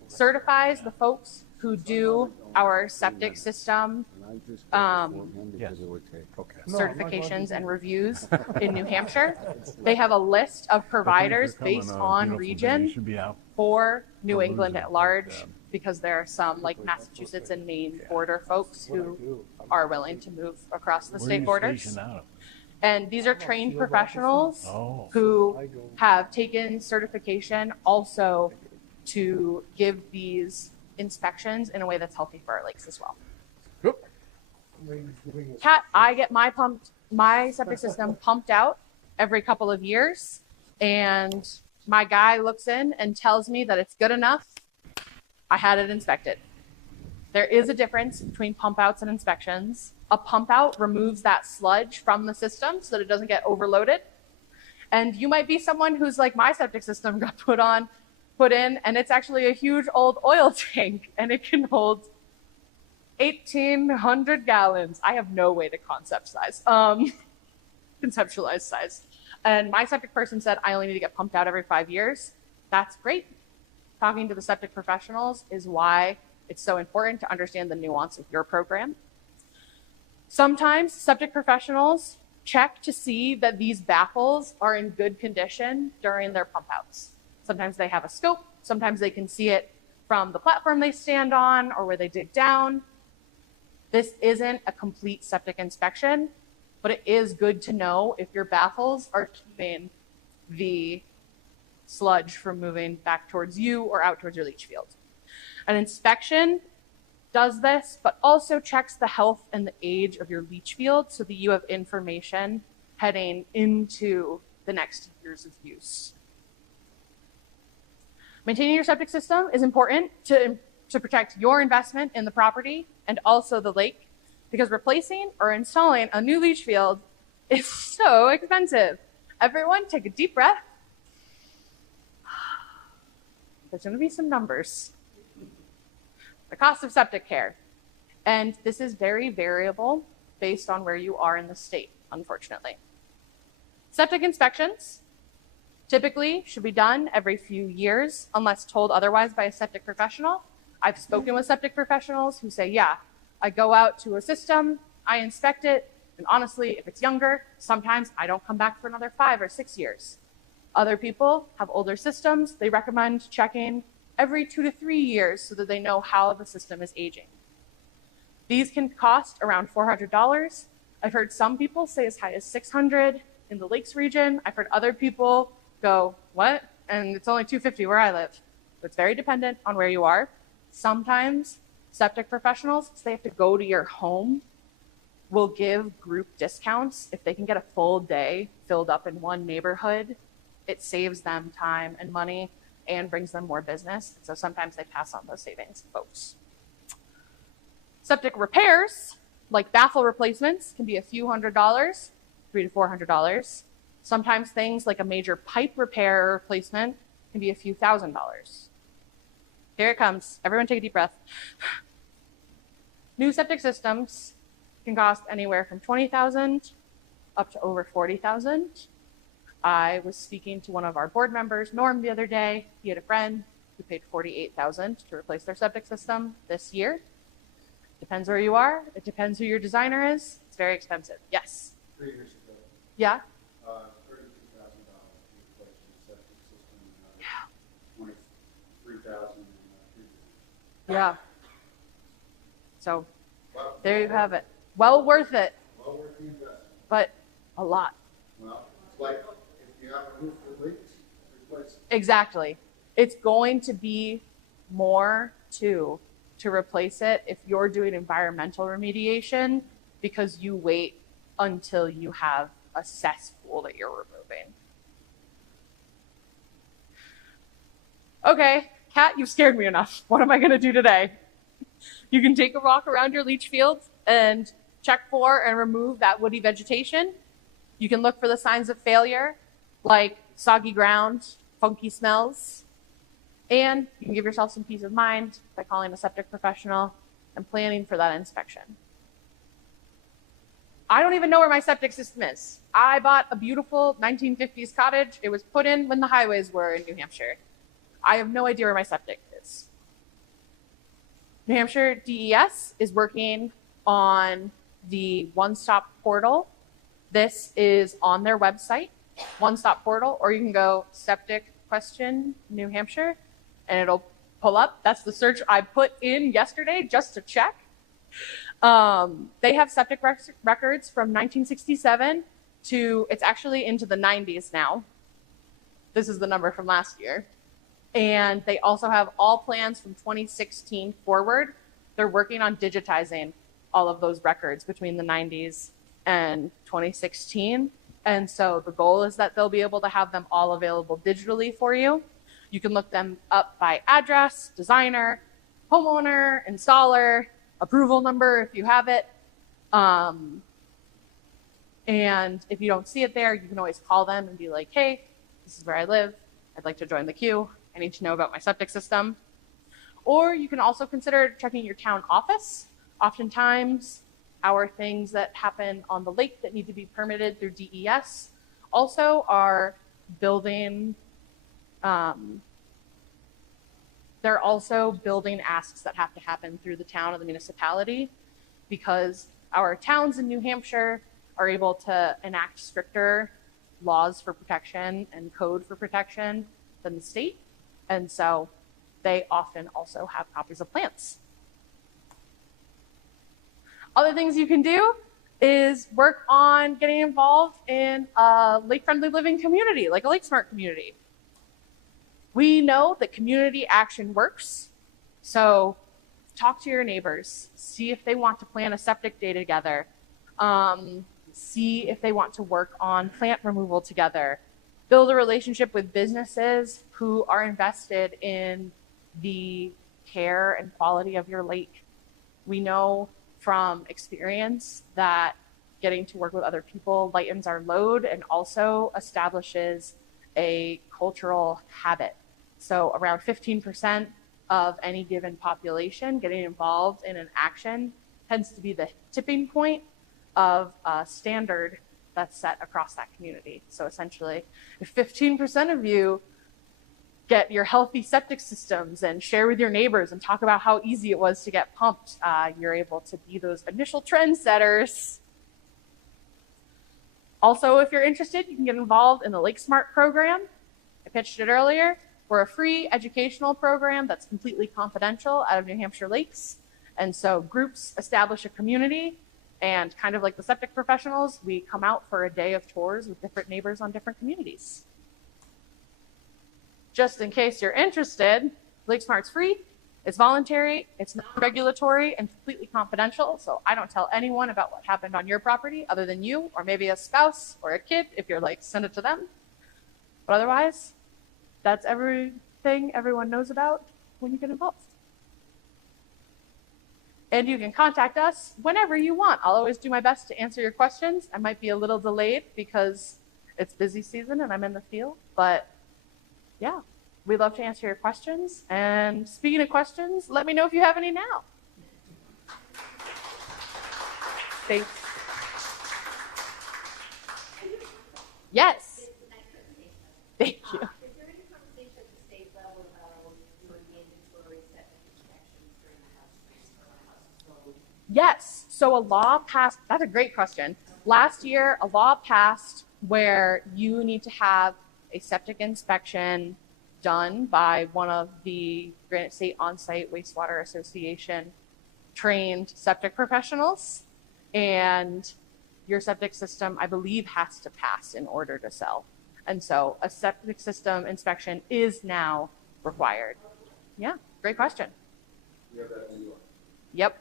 certifies the folks who do our septic system Yes. certifications and reviews in New Hampshire. They have a list of providers Coming based a on beautiful day, region should be out. for New We'll England lose it, at large, but, because there are some like Massachusetts and Maine border folks who are willing to move across the Where are state you borders. stationed out of? And these are trained professionals Oh. who have taken certification also to give these inspections in a way that's healthy for our lakes as well. Kat, I get my septic system pumped out every couple of years, and my guy looks in and tells me that it's good enough. I had it inspected. There is a difference between pump outs and inspections. A pump out removes that sludge from the system so that it doesn't get overloaded. And you might be someone who's like my septic system got put in, and it's actually a huge old oil tank, and it can hold 1,800 gallons. I have no way to conceptualize size. And my septic person said I only need to get pumped out every 5 years. That's great. Talking to the septic professionals is why it's so important to understand the nuance of your program. Sometimes septic professionals check to see that these baffles are in good condition during their pump outs. Sometimes they have a scope. Sometimes they can see it from the platform they stand on or where they dig down. This isn't a complete septic inspection, but it is good to know if your baffles are keeping the sludge from moving back towards you or out towards your leach field. An inspection does this, but also checks the health and the age of your leach field so that you have information heading into the next years of use. Maintaining your septic system is important to protect your investment in the property and also the lake, because replacing or installing a new leach field is so expensive. Everyone take a deep breath. There's going to be some numbers. The cost of septic care. And this is very variable based on where you are in the state, unfortunately. Septic inspections typically should be done every few years unless told otherwise by a septic professional. I've spoken with septic professionals who say, yeah, I go out to a system, I inspect it, and honestly, if it's younger, sometimes I don't come back for another 5 or 6 years. Other people have older systems. They recommend checking every 2 to 3 years so that they know how the system is aging. These can cost around $400. I've heard some people say as high as $600 in the Lakes region. I've heard other people go, what? And it's only $250 where I live. So it's very dependent on where you are. Sometimes septic professionals, so they have to go to your home, will give group discounts if they can get a full day filled up in one neighborhood. It saves them time and money and brings them more business. So sometimes they pass on those savings to folks. Septic repairs, like baffle replacements, can be a few $100s, $300 to $400. Sometimes things like a major pipe repair or replacement can be a few $1,000s. Here it comes. Everyone take a deep breath. New septic systems can cost anywhere from $20,000 up to over $40,000. I was speaking to one of our board members, Norm, the other day. He had a friend who paid $48,000 to replace their septic system this year. Depends where you are. It depends who your designer is. It's very expensive. Yes. 3 years ago, Yeah. $32,000 to replace the septic system. Yeah. 23,000 in 3 years. Yeah. So Well, there you have it. Well worth it, well worth the investment. but a lot. Well, it's like if you have a roof that leaks, replace it. Exactly. It's going to be more to replace it if you're doing environmental remediation because you wait until you have a cesspool that you're removing. Okay, Kat, you've scared me enough. What am I going to do today? You can take a walk around your leach field and check for and remove that woody vegetation. You can look for the signs of failure, like soggy ground, funky smells, and you can give yourself some peace of mind by calling a septic professional and planning for that inspection. I don't even know where my septic system is. I bought a beautiful 1950s cottage. It was put in when the highways were in New Hampshire. I have no idea where my septic is. New Hampshire DES is working on the one-stop portal. This is on their website, one-stop portal, or you can go septic question New Hampshire and it'll pull up. That's the search I put in yesterday just to check. They have septic records from 1967 to, it's actually into the 90s now. This is the number from last year. And they also have all plans from 2016 forward. They're working on digitizing all of those records between the 90s and 2016. And so the goal is that they'll be able to have them all available digitally for you. You can look them up by address, designer, homeowner, installer, approval number if you have it. And if you don't see it there, you can always call them and be like, hey, this is where I live. I'd like to join the queue. I need to know about my septic system. Or you can also consider checking your town office. Oftentimes, our things that happen on the lake that need to be permitted through DES also are building, they're also building asks that have to happen through the town or the municipality because our towns in New Hampshire are able to enact stricter laws for protection and code for protection than the state. And so they often also have copies of plans. Other things you can do is work on getting involved in a lake-friendly living community, like a LakeSmart community. We know that community action works. So talk to your neighbors, see if they want to plan a septic day together, see if they want to work on plant removal together, build a relationship with businesses who are invested in the care and quality of your lake. We know from experience that getting to work with other people lightens our load and also establishes a cultural habit. So around 15% of any given population getting involved in an action tends to be the tipping point of a standard that's set across that community. So essentially, if 15% of you get your healthy septic systems and share with your neighbors and talk about how easy it was to get pumped, you're able to be those initial trendsetters. Also, if you're interested, you can get involved in the LakeSmart program. I pitched it earlier. We're a free educational program that's completely confidential out of New Hampshire Lakes. And so groups establish a community, and kind of like the septic professionals, we come out for a day of tours with different neighbors on different communities. Just in case you're interested, LakeSmart's free, it's voluntary, it's non-regulatory, and completely confidential. So I don't tell anyone about what happened on your property other than you, or maybe a spouse or a kid. If you're like, send it to them. But otherwise, that's everything everyone knows about when you get involved. And you can contact us whenever you want. I'll always do my best to answer your questions. I might be a little delayed because it's busy season and I'm in the field, but yeah, we'd love to answer your questions. And speaking of questions, let me know if you have any now. Thanks. Yes. Thank you. Is there any conversation at the state level about doing mandatory septic inspections during the house code? Yes. So a law passed. That's a great question. Last year, a law passed where you need to have a septic inspection done by one of the Granite State On-Site Wastewater Association trained septic professionals. And your septic system, I believe, has to pass in order to sell. And so a septic system inspection is now required. Yeah, great question. You have that in New York. Yep.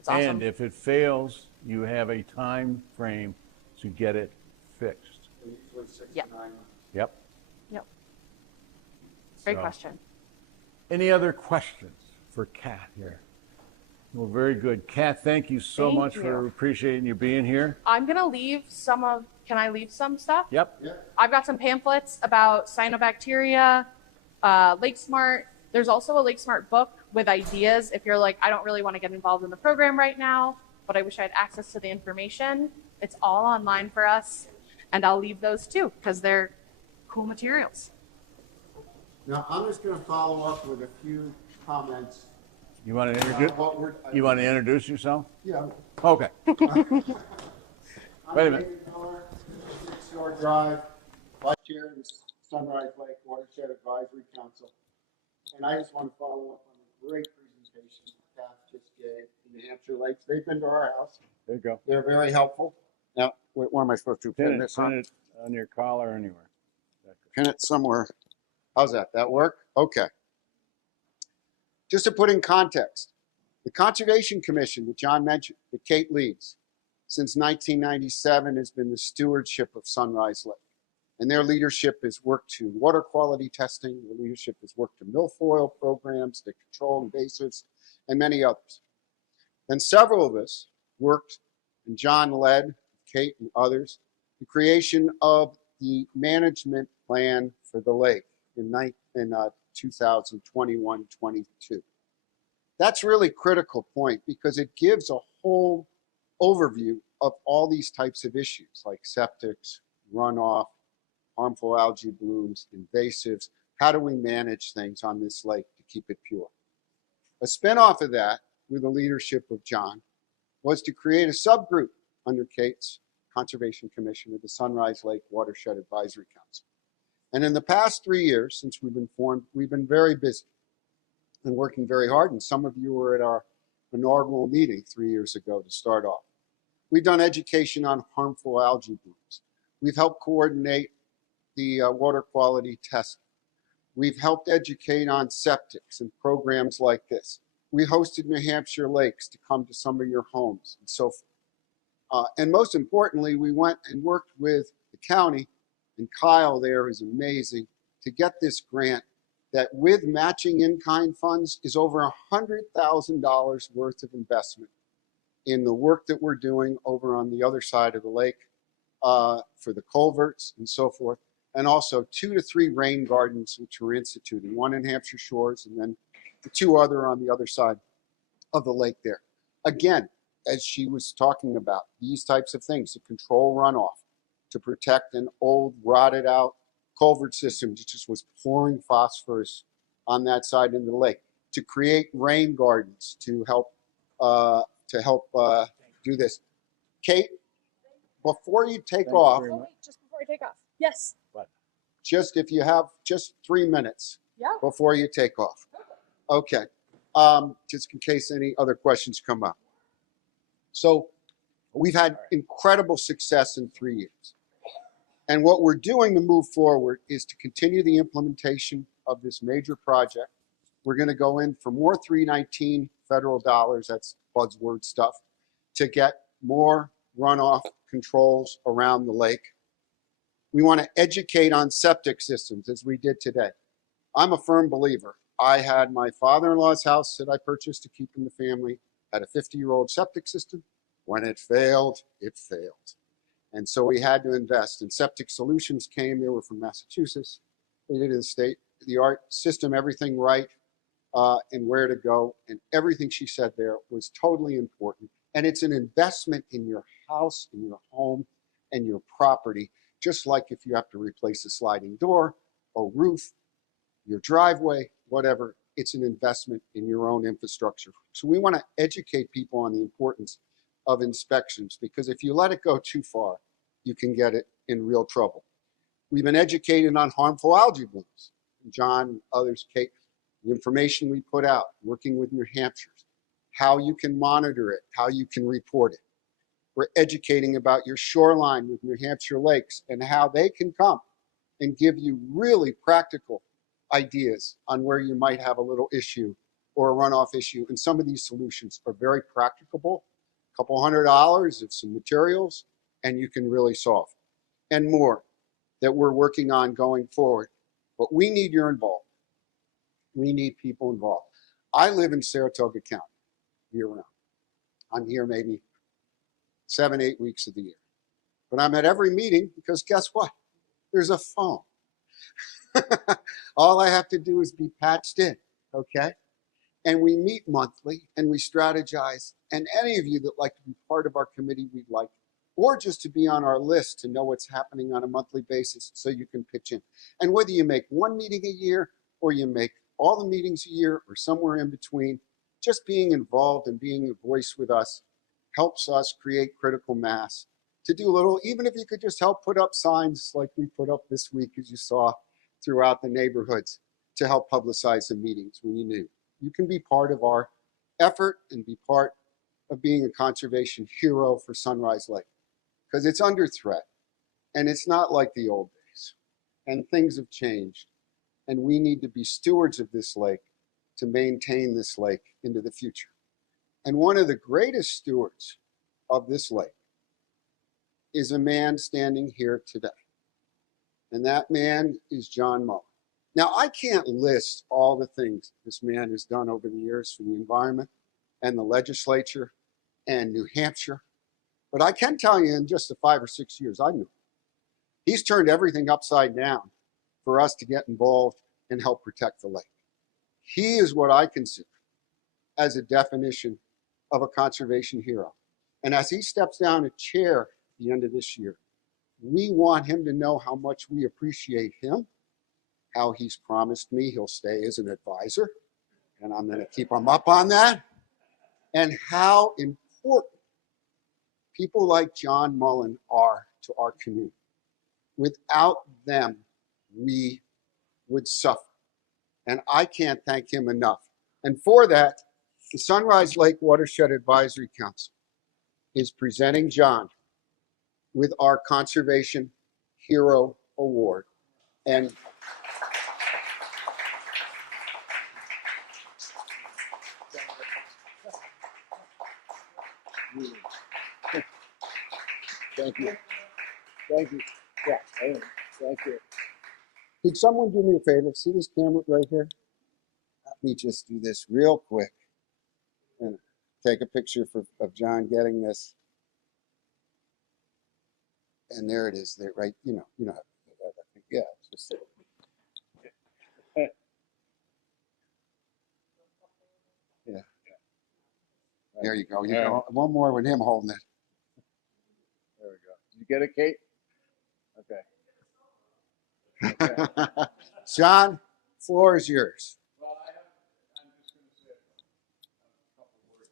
It's awesome. And if it fails, you have a time frame to get it fixed. Usually 6 Yeah. to 9 months. Yep. Yep. Great So, question. Any other questions for Kat here? Well, very good. Kat, thank you so Thank much you. for appreciating you being here. I'm going to leave can I leave some stuff? Yep. Yeah. I've got some pamphlets about cyanobacteria, LakeSmart. There's also a LakeSmart book with ideas if you're like, I don't really want to get involved in the program right now, but I wish I had access to the information. It's all online for us. And I'll leave those too, because they're cool materials. Now, I'm just going to follow up with a few comments. You want to about introduce? what we're, You want to introduce yourself? Yeah. Okay. I'm Wait a minute. David Miller, 6 Shore Drive, Vice Chair of the Sunrise Lake Watershed Advisory Council. And I just want to follow up on the great presentation staff just gave in New Hampshire Lakes. They've been to our house. There you go. They're very helpful. Now, what am I supposed to Pin pin it, this pin on? it on your collar or anywhere. Pin it somewhere. How's that? That work? Okay. Just to put in context, the Conservation Commission that John mentioned, that Kate leads, since 1997 has been the stewardship of Sunrise Lake. And their leadership has worked to water quality testing, their leadership has worked to milfoil programs that control invasives, and many others. And several of us worked, and John led, Kate and others, the creation of the management plan for the lake in 2021-22. That's really critical point because it gives a whole overview of all these types of issues like septics, runoff, harmful algae blooms, invasives. How do we manage things on this lake to keep it pure? A spinoff of that, with the leadership of John, was to create a subgroup under Kate's Conservation Commission of the Sunrise Lake Watershed Advisory Council. And in the past 3 years, since we've been formed, we've been very busy and working very hard. And some of you were at our inaugural meeting 3 years ago to start off. We've done education on harmful algae blooms. We've helped coordinate the water quality testing. We've helped educate on septics and programs like this. We hosted New Hampshire Lakes to come to some of your homes and so forth. And most importantly, we went and worked with the county, and Kyle there is amazing, to get this grant that with matching in-kind funds is over $100,000 worth of investment in the work that we're doing over on the other side of the lake for the culverts and so forth, and also 2 to 3 rain gardens which we're instituting, one in Hampshire Shores and then the 2 other on the other side of the lake there. Again, as she was talking about, these types of things to control runoff, to protect an old rotted out culvert system that just was pouring phosphorus on that side in the lake, to create rain gardens to help do this. Kate, before you take off, Just before I take off. Yes. just if you have just 3 minutes, Yeah. before you take off? Okay. Just in case any other questions come up. So we've had incredible success in 3 years. And what we're doing to move forward is to continue the implementation of this major project. We're going to go in for more 319 federal dollars, that's buzzword stuff, to get more runoff controls around the lake. We want to educate on septic systems as we did today. I'm a firm believer. I had my father-in-law's house that I purchased to keep in the family, had a 50-year-old septic system. When it failed, it failed. And so we had to invest. And Septic Solutions came, they were from Massachusetts. They did a state-of-the-art system, everything right, and where to go. And everything she said there was totally important. And it's an investment in your house, in your home, and your property, just like if you have to replace a sliding door, a roof, your driveway, whatever, it's an investment in your own infrastructure. So we want to educate people on the importance of inspections, because if you let it go too far, you can get it in real trouble. We've been educated on harmful algae blooms. John, others, Kate, the information we put out, working with New Hampshire's, how you can monitor it, how you can report it. We're educating about your shoreline with New Hampshire Lakes and how they can come and give you really practical ideas on where you might have a little issue or a runoff issue. And some of these solutions are very practicable, a couple $100 of some materials, and you can really solve it. And more that we're working on going forward. But we need your involvement. We need people involved. I live in Saratoga County year round. I'm here maybe 7, 8 weeks of the year. But I'm at every meeting because guess what? There's a phone. All I have to do is be patched in, okay? And we meet monthly and we strategize. And any of you that like to be part of our committee, we'd like, or just to be on our list to know what's happening on a monthly basis so you can pitch in. And whether you make one meeting a year or you make all the meetings a year or somewhere in between, just being involved and being a voice with us helps us create critical mass to do a little, even if you could just help put up signs like we put up this week, as you saw throughout the neighborhoods, to help publicize the meetings when you knew. You can be part of our effort and be part of being a conservation hero for Sunrise Lake, because it's under threat and it's not like the old days, and things have changed, and we need to be stewards of this lake to maintain this lake into the future. And one of the greatest stewards of this lake is a man standing here today. And that man is John Mullen. Now, I can't list all the things this man has done over the years for the environment and the legislature and New Hampshire, but I can tell you in just the 5 or 6 years I knew him, he's turned everything upside down for us to get involved and help protect the lake. He is what I consider as a definition of a conservation hero. And as he steps down a chair at the end of this year, we want him to know how much we appreciate him, how he's promised me he'll stay as an advisor, and I'm going to keep him up on that, and how important people like John Mullen are to our community. Without them, we would suffer. And I can't thank him enough. And for that, the Sunrise Lake Watershed Advisory Council is presenting John with our Conservation Hero Award. And thank you. Thank you. Yeah, thank you. Could someone do me a favor? See this camera right here? Let me just do this real quick and take a picture of John getting this. And there it is, there, right? You know, yeah, it's just yeah. There you go. You go. One more with him holding it. There we go. Did you get it, Kate? Okay. John, floor is yours. Well, I'm just going to say a couple words.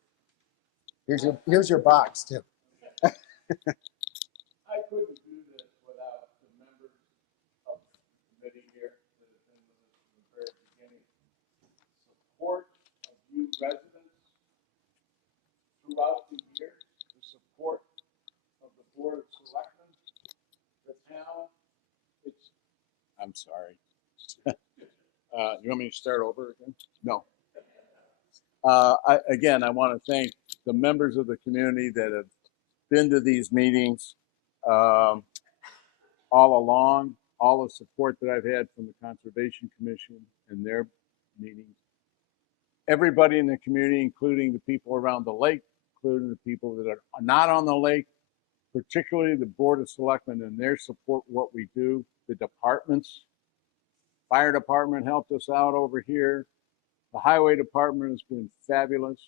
Here's your box too. I couldn't do this without the members of the committee here that have been with us from the very throughout the year, the support of the Board of Selectmen, the town. I'm sorry. You want me to start over again? No. Again, I want to thank the members of the community that have been to these meetings all along, all the support that I've had from the Conservation Commission and their meetings. Everybody in the community, including the people around the lake, including the people that are not on the lake, particularly the Board of Selectmen and their support, what we do, the departments. Fire department helped us out over here. The highway department has been fabulous.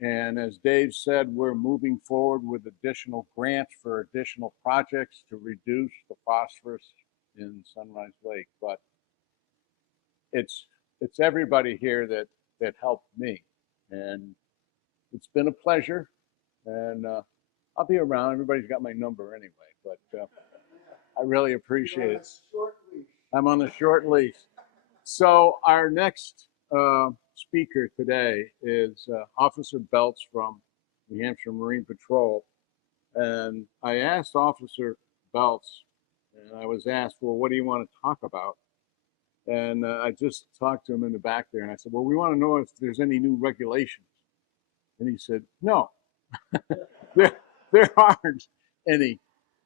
And as Dave said, we're moving forward with additional grants for additional projects to reduce the phosphorus in Sunrise Lake. But it's everybody here that helped me. And it's been a pleasure. And I'll be around. Everybody's got my number anyway, but I really appreciate it. I'm on a short leash. So our next speaker today is Officer Belts from New Hampshire Marine Patrol. And I asked Officer Belts, and I was asked, well, what do you want to talk about? And I just talked to him in the back there, and I said, well, we want to know if there's any new regulations. And he said, no, there aren't any.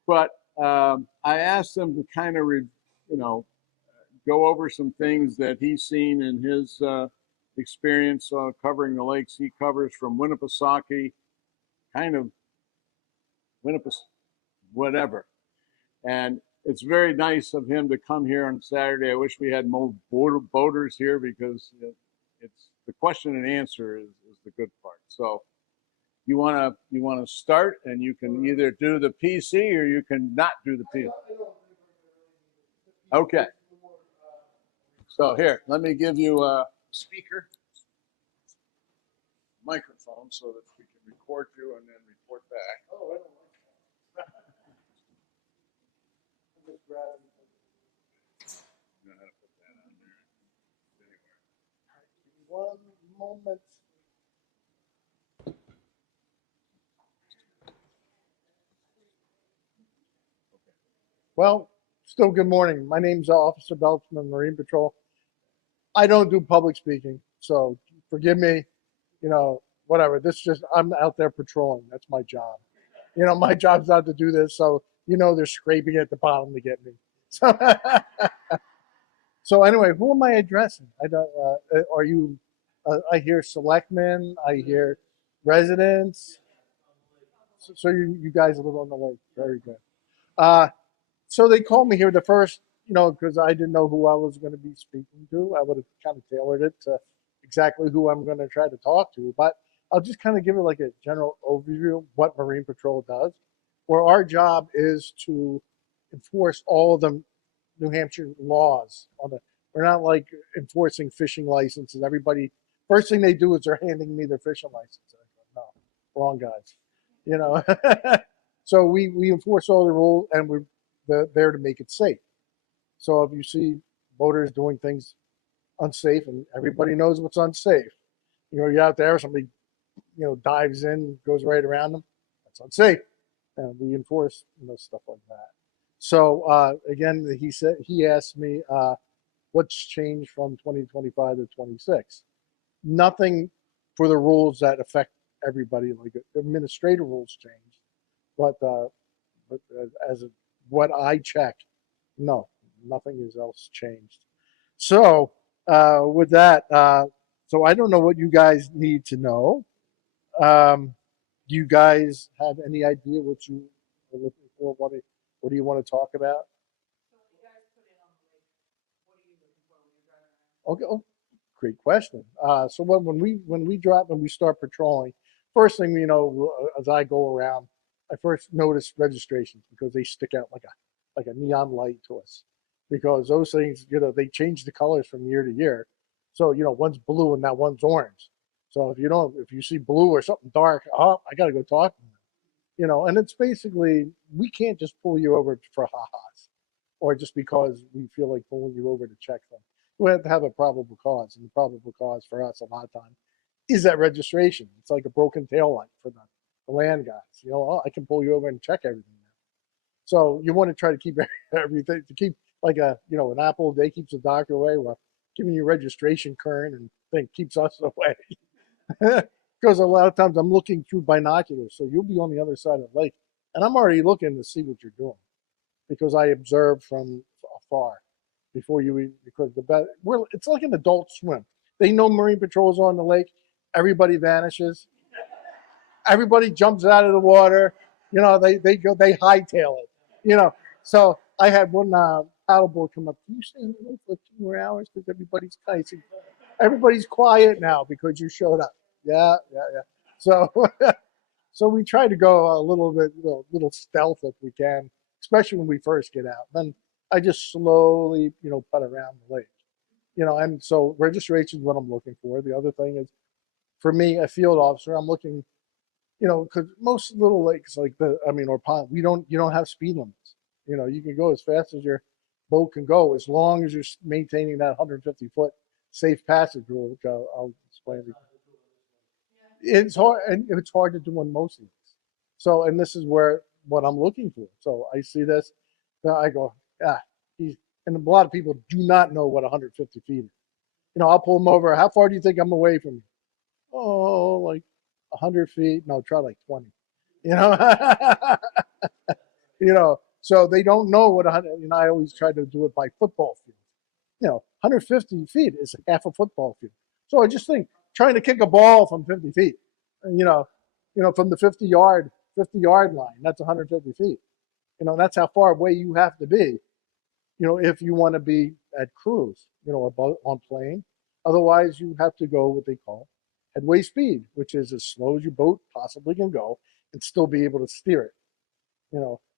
But I asked him to kind of, go over some things that he's seen in his experience covering the lakes he covers from Winnipesaukee, whatever. And it's very nice of him to come here on Saturday. I wish we had more boaters here because it's the question and answer is the good part. So you wanna start, and you can either do the PC or you can not do the PC. Okay. So here, let me give you a speaker, microphone, so that we can record you and then report back. Oh, I don't like that. I'm just grabbing. You know how to put that on there. Anywhere. One moment. Well, still good morning. My name's Officer Belts from Marine Patrol. I don't do public speaking, so forgive me, whatever. I'm out there patrolling. That's my job. My job's not to do this, so they're scraping at the bottom to get me. So anyway, who am I addressing? I don't. Are you? I hear selectmen. I hear residents. So you guys live on the lake. Very good. So they called me here the first, because I didn't know who I was going to be speaking to. I would have kind of tailored it to exactly who I'm going to try to talk to. But I'll just kind of give it like a general overview of what Marine Patrol does, where our job is to enforce all of the New Hampshire laws. We're not like enforcing fishing licenses. Everybody, first thing they do is they're handing me their fishing license. I go, no, wrong guys. So we enforce all the rules, and we're there to make it safe. So if you see boaters doing things unsafe, and everybody knows what's unsafe, you're out there, somebody, dives in, goes right around them, that's unsafe. And we enforce, stuff like that. So again, he asked me, what's changed from 2025 to 26? Nothing for the rules that affect everybody, like administrative rules changed, but as of what I checked, no, nothing else changed. So with that, so I don't know what you guys need to know. Do you guys have any idea what you are looking for? What do you want to talk about? Okay, oh, great question. So when we start patrolling, first thing as I go around, I first notice registrations because they stick out like a neon light to us, because those things, they change the colors from year to year. So, one's blue and now one's orange. So if you see blue or something dark, I got to go talk to them, and it's basically, we can't just pull you over for ha-has or just because we feel like pulling you over to check them. We have to have a probable cause, and the probable cause for us a lot of time is that registration. It's like a broken tail light for the land guys. You know, oh, I can pull you over and check everything now. So you want to try to keep everything, to keep like an apple a day keeps the doctor away. Well, giving you registration current and thing keeps us away. Because a lot of times I'm looking through binoculars, so you'll be on the other side of the lake, and I'm already looking to see what you're doing because I observe from afar before you eat. Because it's like an adult swim. They know Marine Patrol's on the lake. Everybody vanishes. Everybody jumps out of the water. You know, they hightail it. You know, so I had one paddleboard come up. Can you stay in the lake for 2 more hours because everybody's quiet now because you showed up. Yeah. So, so we try to go a little bit, little stealth if we can, especially when we first get out. Then I just slowly, putt around the lake, and so registration is what I'm looking for. The other thing is, for me, a field officer, I'm looking, because most little lakes or pond, you don't have speed limits. You can go as fast as your boat can go as long as you're maintaining that 150-foot safe passage rule, which I'll explain. It's hard, and it's hard to do on most of these. So, and this is what I'm looking for. So I see this, I go, and a lot of people do not know what 150 feet is. I'll pull them over. How far do you think I'm away from you? Oh, like 100 feet. No, try like 20. So they don't know what 100. I always try to do it by football field. 150 feet is half a football field. So I just think trying to kick a ball from 50 feet, from the 50-yard line, that's 150 feet. That's how far away you have to be, if you want to be at cruise, on plane. Otherwise, you have to go what they call headway speed, which is as slow as your boat possibly can go and still be able to steer it.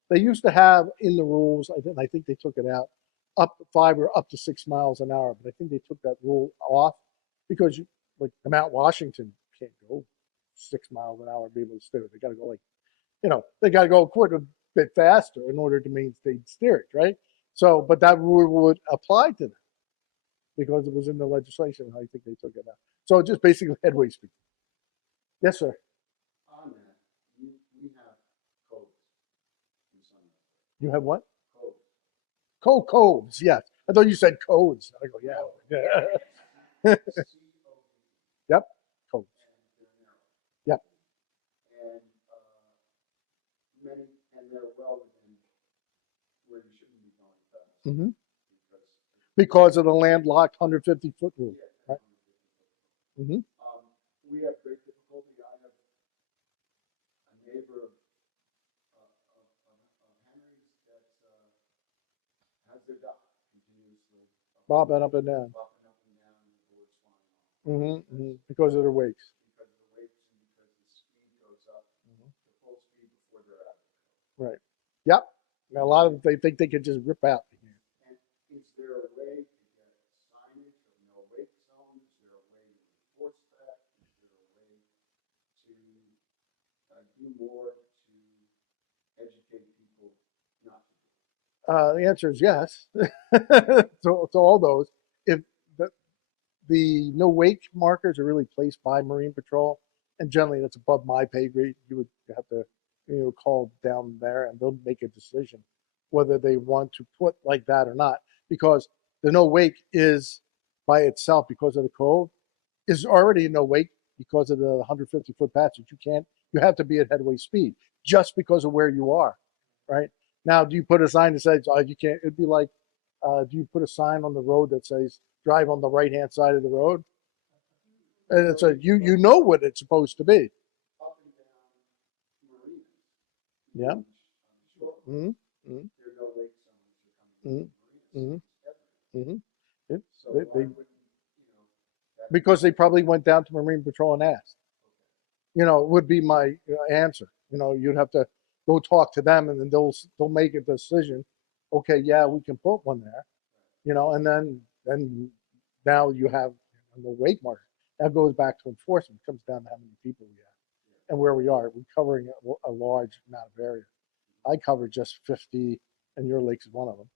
They used to have in the rules, I think they took it out, up 5 or up to 6 miles an hour, but I think they took that rule off because like the Mount Washington can't go 6 miles an hour and be able to steer it. They got to go they got to go quite a bit faster in order to maintain steerage, right? So, but that rule would apply to them because it was in the legislation. I think they took it out. So just basically headway speed. Yes, sir. On that, we have codes in some of You have what? codes. Codes, yes. I thought you said codes. I go, yeah. Yep. Codes. Yep. And they're well within where you shouldn't be going fast. Mm-hmm. Because of the landlocked 150-foot rule. Right? Mm-hmm. We have great difficulty. I have a neighbor of Henry's that has their dock continuously Bobbing up and down. bopping up and down, and the board's flying off. Mm-hmm. Mm-hmm. Because of the wakes. Because of the wakes and because the speed goes up to full speed before they're out. Right. Yep. Now, a lot of them, they think they can just rip out. And is there a way to get signage of no wake zone? Is there a way to enforce that? Is there a way to do more to educate people not to do it? The answer is yes. So all those. If the no wake markers are really placed by Marine Patrol, and generally that's above my pay grade, you would have to call down there and they'll make a decision whether they want to put like that or not, because the no wake is by itself, because of the code, is already no wake because of the 150-foot passage. You have to be at headway speed just because of where you are, right? Now, do you put a sign that says, you can't, it'd be like, do you put a sign on the road that says drive on the right-hand side of the road? And it's you know what it's supposed to be. Up and down marinas. Yeah. Sure. Mm-hmm. There are no wake zones that come Mm-hmm. to marinas. Mm-hmm. So They- why wouldn't, that Because they probably went down to Marine Patrol and asked. Would be my answer. You'd have to go talk to them, and then they'll make a decision. Okay, yeah, we can put one there. And then now you have the wake mark. That goes back to enforcement. It comes down to how many people we have and where we are. We're covering a large amount of area. I cover just 50, and your lake's one of them.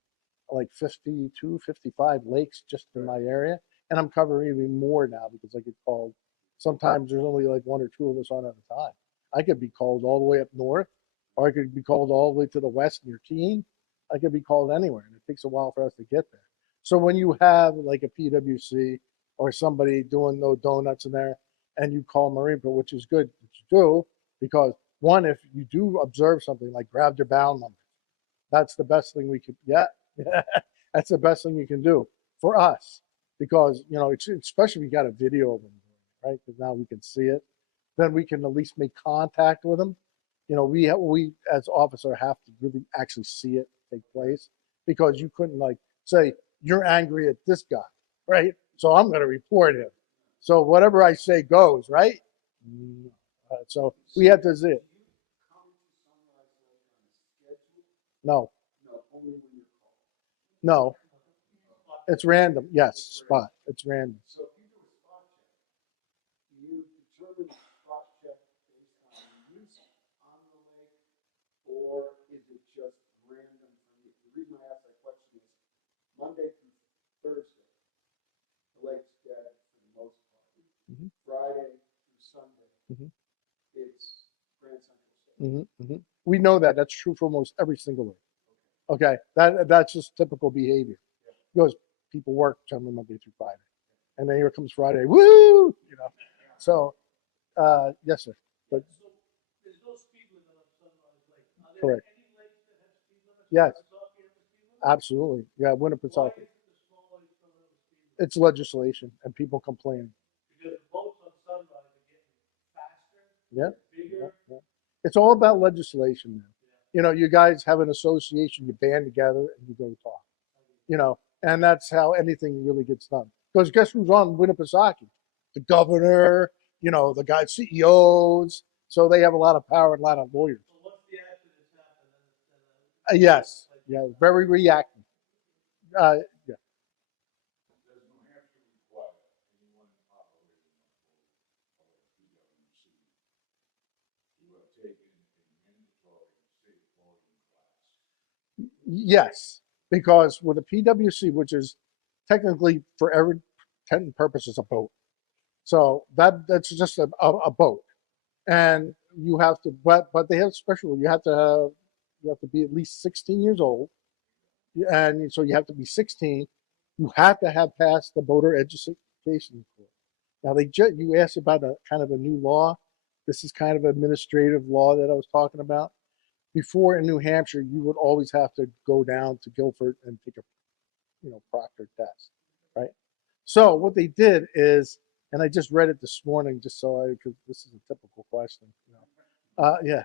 Like 52, 55 lakes just in my area. And I'm covering even more now because I get called sometimes there's only like one or two of us on at a time. I could be called all the way up north, or I could be called all the way to the west near Keene. I could be called anywhere, and it takes a while for us to get there. So when you have like a PWC or somebody doing no donuts in there, and you call Marine Corps, which is good that you do, because one, if you do observe something like grab their bow number, that's the best thing we could, yeah, that's the best thing you can do for us, because, you know, it's, especially if you got a video of them, right? Because now we can see it, then we can at least make contact with them. You know, we as officer have to really actually see it take place, because you couldn't like say, you're angry at this guy, right? So I'm going to report him. So whatever I say goes, right? So we have to see it. No. No. It's random. Yes, spot. It's random. So if you do a spot check, do you determine the spot check based on use on the lake, or is it just random from you? The reason I ask that question is Monday through Thursday, the lake's dead for the most part. Mhm. Friday through Sunday, Mhm. it's Grand Central State. We know that. That's true for almost every single lake. Okay, that's just typical behavior. Because people work generally Monday through Friday, and then here comes Friday. Woo! You know. So, yes, sir. But So there's no speed limit on Sunrise Lake. Are there correct. any lakes that have speed limits? Yes. Winnipesaukee have a speed limit? Absolutely. Yeah, Winnipeg. Why isn't the small lakes don't have a speed limit? It's legislation, and people complain. Because the boats on Sunrise are getting faster, Yeah. bigger. Yeah. It's all about legislation now. You know, you guys have an association, you band together, and you go talk. You know, and that's how anything really gets done. Because guess who's on Winnipesaukee? The governor, you know, the guy, CEOs. So they have a lot of power and a lot of lawyers. So once the accidents happen, Yes, yeah, very reactive. Yeah. Does New Hampshire require anyone operating on a PWC to have taken a mandatory safe boating class? Yes, because with a PWC, which is technically for every intent and purpose is a boat. So that's just a boat. And you have to, but they have special, you have to be at least 16 years old. And so you have to be 16. You have to have passed the boater education course. Now you asked about a kind of a new law. This is kind of administrative law that I was talking about. Before in New Hampshire, you would always have to go down to Guilford and take a, proctor test, right? So what they did is, and I just read it this morning, just so because this is a typical question, yeah.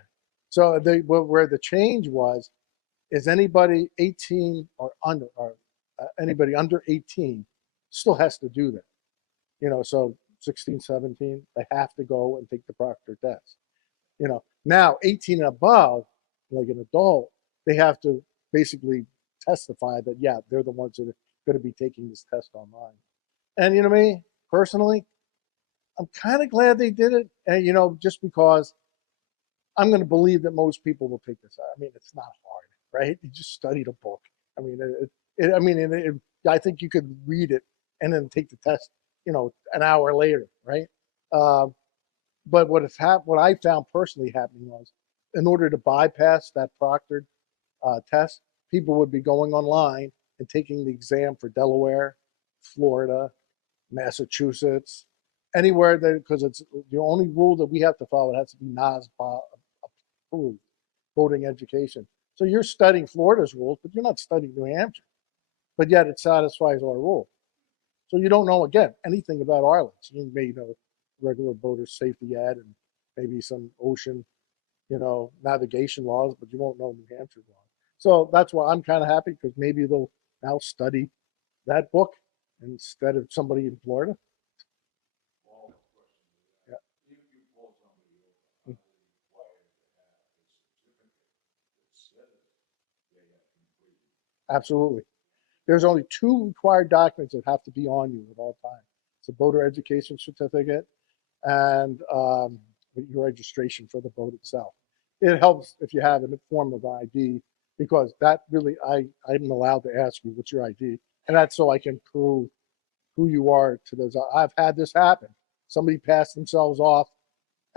So where the change was, is anybody 18 or under, or anybody under 18 still has to do that. So 16, 17, they have to go and take the proctor test. Now 18 and above, like an adult, they have to basically testify that, yeah, they're the ones that are going to be taking this test online. And you know me, personally, I'm kind of glad they did it. And, just because I'm going to believe that most people will take this out. I mean, it's not hard, right? You just studied a book. I mean, I think you could read it and then take the test, an hour later, right? But what I found personally happening was, in order to bypass that proctored test, people would be going online and taking the exam for Delaware, Florida, Massachusetts, anywhere that, because it's the only rule that we have to follow. It has to be NASBA approved, boating education. So you're studying Florida's rules, but you're not studying New Hampshire. But yet it satisfies our rule. So you don't know, again, anything about our lakes. You may know regular boater safety ed and maybe some ocean, navigation laws, but you won't know New Hampshire laws. So that's why I'm kind of happy, because maybe they'll now study that book instead of somebody in Florida. Well, Yeah. If you pull somebody over, are they required to have a certificate that says they have completed? Absolutely. There's only two required documents that have to be on you at all times. It's a boater education certificate and your registration for the boat itself. It helps if you have a form of ID, because that really, I'm allowed to ask you, what's your ID? And that's so I can prove who you are to those. I've had this happen. somebody passed themselves off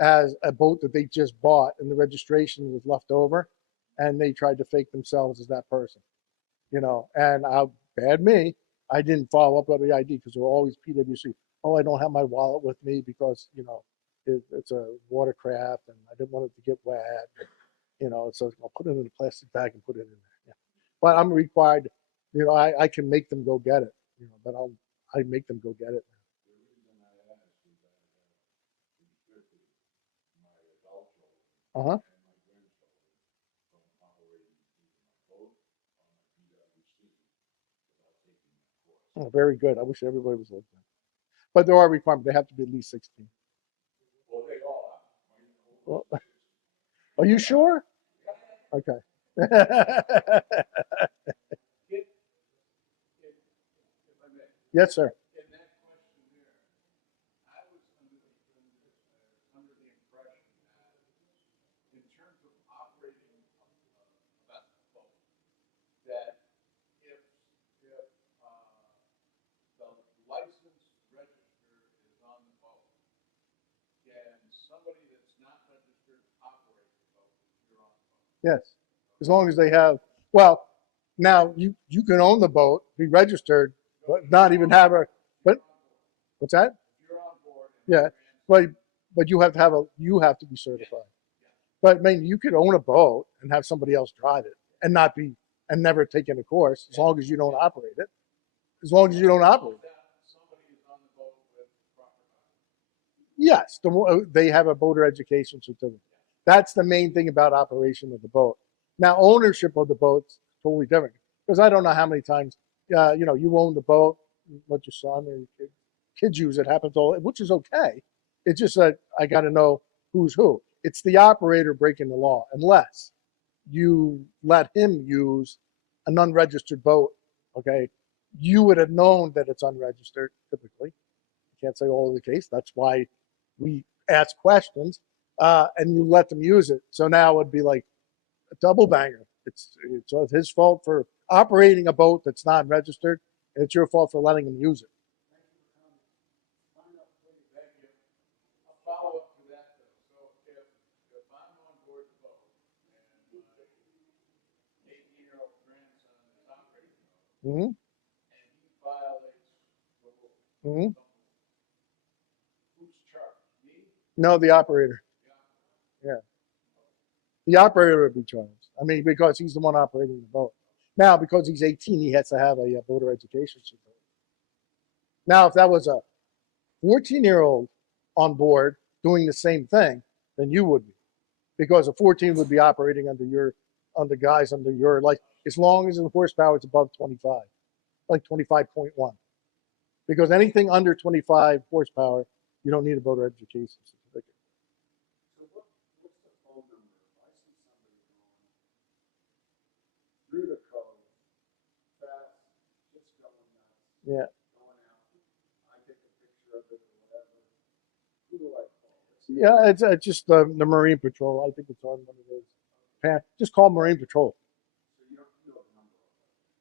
as a boat that they just bought and the registration was left over, and they tried to fake themselves as that person, and bad me, I didn't follow up on the ID because they're always PWC. Oh, I don't have my wallet with me because, it's a watercraft and I didn't want it to get wet. So I'll put it in a plastic bag and put it in there. Yeah. But I'm required, I can make them go get it, but I make them go get it. The reason I asked is I have restricted my adult children Uh-huh. and my grandchildren from operating either my boat or my PWC without taking that course. Oh, very good. I wish everybody was like that. But there are requirements. They have to be at least 16. Well, they all are. Well, are you sure? Okay. If I may, Yes, sir. in that question there, I was under the impression that in terms of operating a vessel boat, that if the license register is on the boat, can somebody that's not registered operate the boat if you're on the boat? Yes. As long as they have, well, now you can own the boat, be registered, but not even have a, but what's that? If you're on board, Yeah. But you have to be certified. But I mean, you could own a boat and have somebody else drive it and never take in a course as long as you don't operate it. As long as you don't operate it. somebody is on the boat with proper documents. Yes, they have a boater education certificate. That's the main thing about operation of the boat. Now, ownership of the boat's totally different because I don't know how many times, you own the boat, let your son or your kids use it. Happens all, which is okay. It's just that I got to know who's who. It's the operator breaking the law unless you let him use an unregistered boat. Okay, you would have known that it's unregistered. Typically, you can't say all of the case. That's why we ask questions, and you let them use it. So now it would be like a double banger. It's his fault for operating a boat that's not registered, and it's your fault for letting him use it. Thank you. A follow-up to that, though. So if I'm on board the boat and my 18-year-old grandson is operating the boat Mm-hmm. and he violates the rule, Mm-hmm. who's charged? Me? No, the operator. Yeah. Yeah, the operator would be charged. I mean, because he's the one operating the boat. Now, because he's 18, he has to have a boater education certificate. Now, if that was a 14-year-old on board doing the same thing, then you would be, because a 14 would be operating under your like, as long as the horsepower is above 25, like 25.1. Because anything under 25 horsepower, you don't need a boater education certificate. So what's the phone number? If I see somebody going through the code, fast, just going nuts, Yeah. going out, I take a picture of it or whatever, who do I call? Yeah, it's just the Marine Patrol. I think it's on one of those. Just call Marine Patrol. So you don't know the number of it.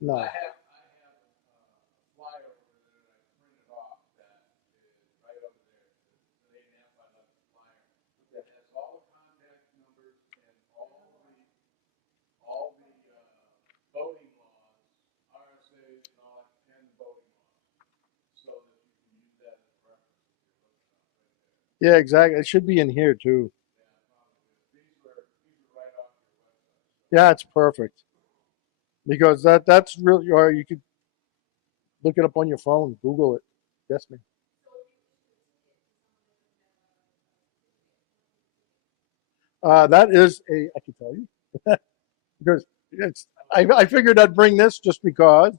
No. I have a flyer over there that I printed off that is right over there. It's an 8.5 by 11 flyer that has all the contact numbers and all the voting laws, RSAs and all that, and voting laws, so that you can use that as a reference if you're looking up right there. Yeah, exactly. It should be in here too. Yeah, probably. These were right off your website. So. Yeah, it's perfect. Because that's really, or you could look it up on your phone, Google it. Yes, ma'am. That is I can tell you. Because I figured I'd bring this just because.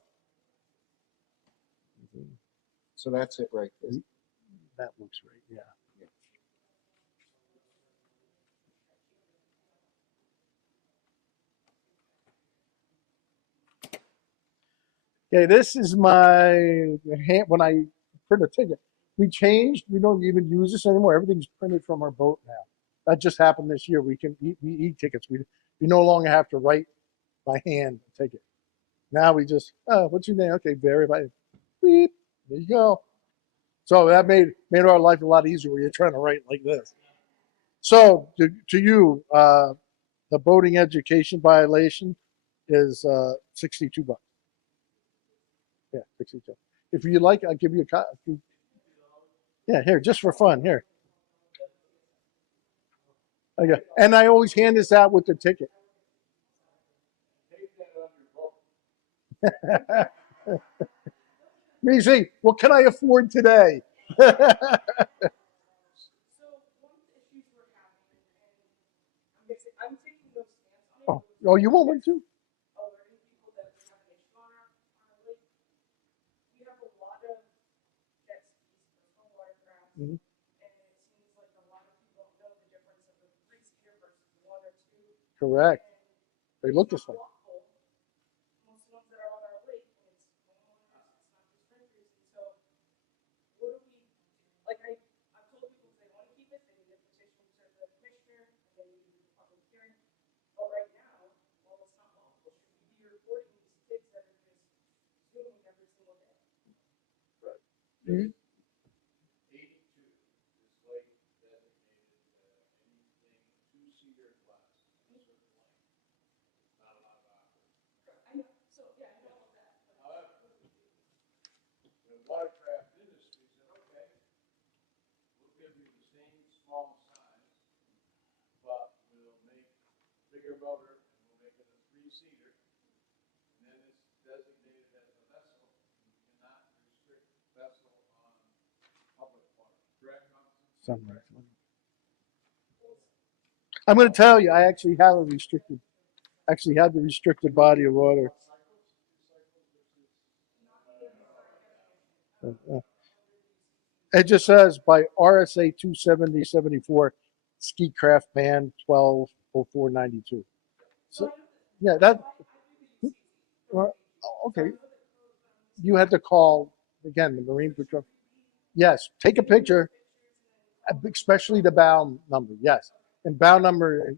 So that's it right there. That looks right, yeah. Okay, this is my hand when I print a ticket. We don't even use this anymore. Everything's printed from our boat now. That just happened this year. We e-tickets. We no longer have to write by hand a ticket. Now we just, what's your name? Okay, verify. Beep. There you go. So that made our life a lot easier when you're trying to write like this. So to you, the boating education violation is $62. Yeah, 62. If you like, I'll give you a copy. Yeah, here, just for fun. Here. Okay. And I always hand this out with the ticket. Me see, what can I afford today? Oh, you want one too? Mhm. Correct. They look the same. Mhm. 82 is lake designated anything two-seater or less, a certain length. It's not allowed to operate. However, the watercraft industry said, okay, we'll give you the same small size, but we'll make bigger motor and we'll make it a three-seater. And then it's designated as a vessel. You cannot restrict vessel on public water. Correct, Officer? Sunrise. I'm going to tell you, I actually have the restricted body of water. It just says by RSA 270-74, ski craft ban 120492. So, yeah, that. Okay. You had to call again the Marine Patrol. Yes, take a picture, especially the bow number. Yes, and bow number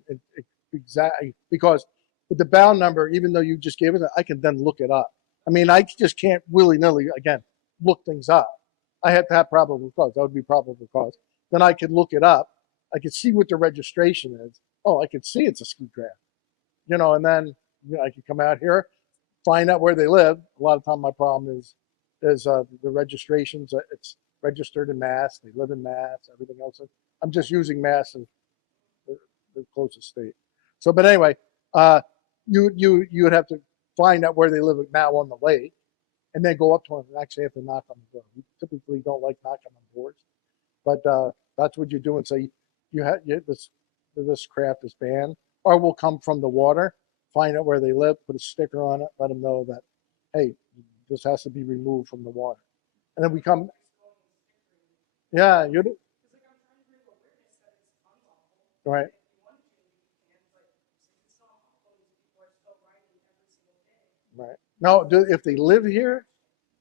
exactly because with the bow number, even though you just gave it, I can then look it up. I mean, I just can't willy nilly again look things up. I have to have probable cause. That would be probable cause. Then I could look it up. I could see what the registration is. Oh, I could see it's a ski craft, and then I could come out here, find out where they live. A lot of time, my problem is the registrations. It's registered in Mass. They live in Mass. Everything else. I'm just using Mass as the closest state. So, but anyway, you would have to find out where they live now on the lake, and then go up to them and actually have to knock on the door. We typically don't like knocking on doors, but that's what you do and say this craft is banned, or will come from the water. Find out where they live, put a sticker on it, let them know that, hey, this has to be removed from the water. And then we come, yeah, you do. Right, right. Now, if they live here,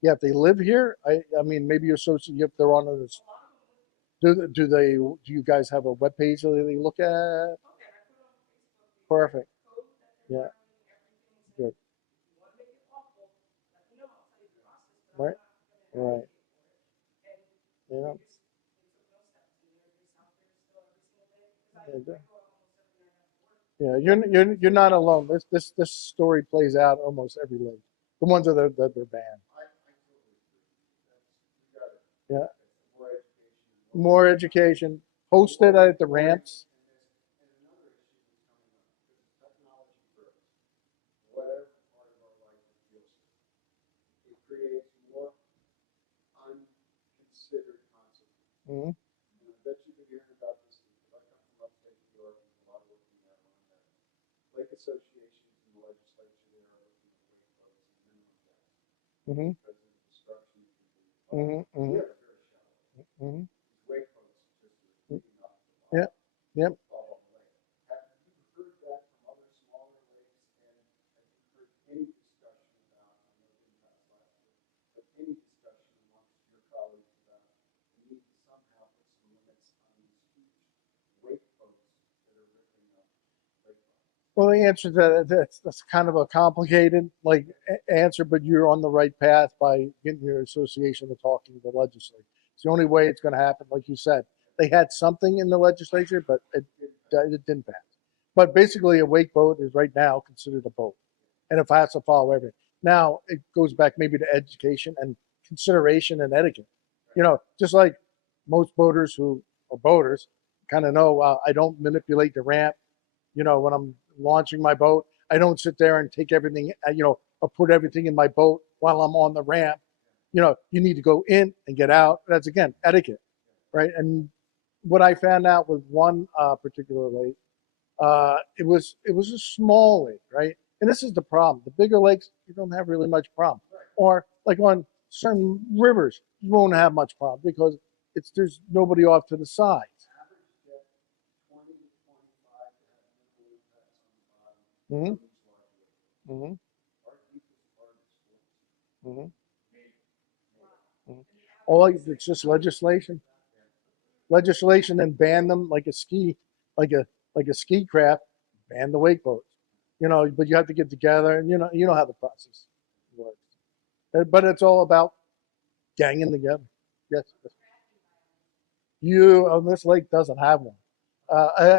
yeah, if they live here, I mean, maybe you're if they're on this. Do you guys have a web page that they look at? Perfect. Yeah. Good. Right. Right. Yeah. Yeah. You're not alone. This story plays out almost every lake. The ones that they're banned. Yeah. More education. Post it at the ramps. Whatever part of our life it deals with, it creates more unconsidered consequences. Mm-hmm. And I bet you've been hearing about this because I come from upstate New York and a lot of work in that on that. Lake associations and the legislature there are looking at weight flows and minimum tax Mm-hmm. because of the destruction you can do. Mm-hmm. We have a very shallow. Mm-hmm. These weight flows just are heating up. Yep. Yep. Have you heard that from other smaller lakes? And have you heard any discussion about, I know it didn't pass last year, but any discussion amongst your colleagues about the need to somehow put some limits on these huge weight boats that are ripping up lake bottoms? Well, the answer to that, that's kind of a complicated answer, but you're on the right path by getting your association to talking to the legislature. It's the only way it's going to happen. Like you said, they had something in the legislature, but it didn't pass. But basically, a wake boat is right now considered a boat, and it has to follow everything. Now it goes back maybe to education and consideration and etiquette. Just like most boaters who are boaters kind of know, I don't manipulate the ramp. When I'm launching my boat, I don't sit there and take everything, or put everything in my boat while I'm on the ramp. You need to go in and get out. That's again etiquette, right? And what I found out with one particular lake, it was a small lake, right? And this is the problem. The bigger lakes, you don't have really much problem. Or like on certain rivers, you won't have much problem because there's nobody off to the sides. Mm-hmm. Mm-hmm. Mm-hmm. Mm-hmm. It's just legislation. Legislation and ban them like a ski craft, ban the wake boats. But you have to get together and you know how the process works. But it's all about ganging together. Yes. This lake doesn't have one.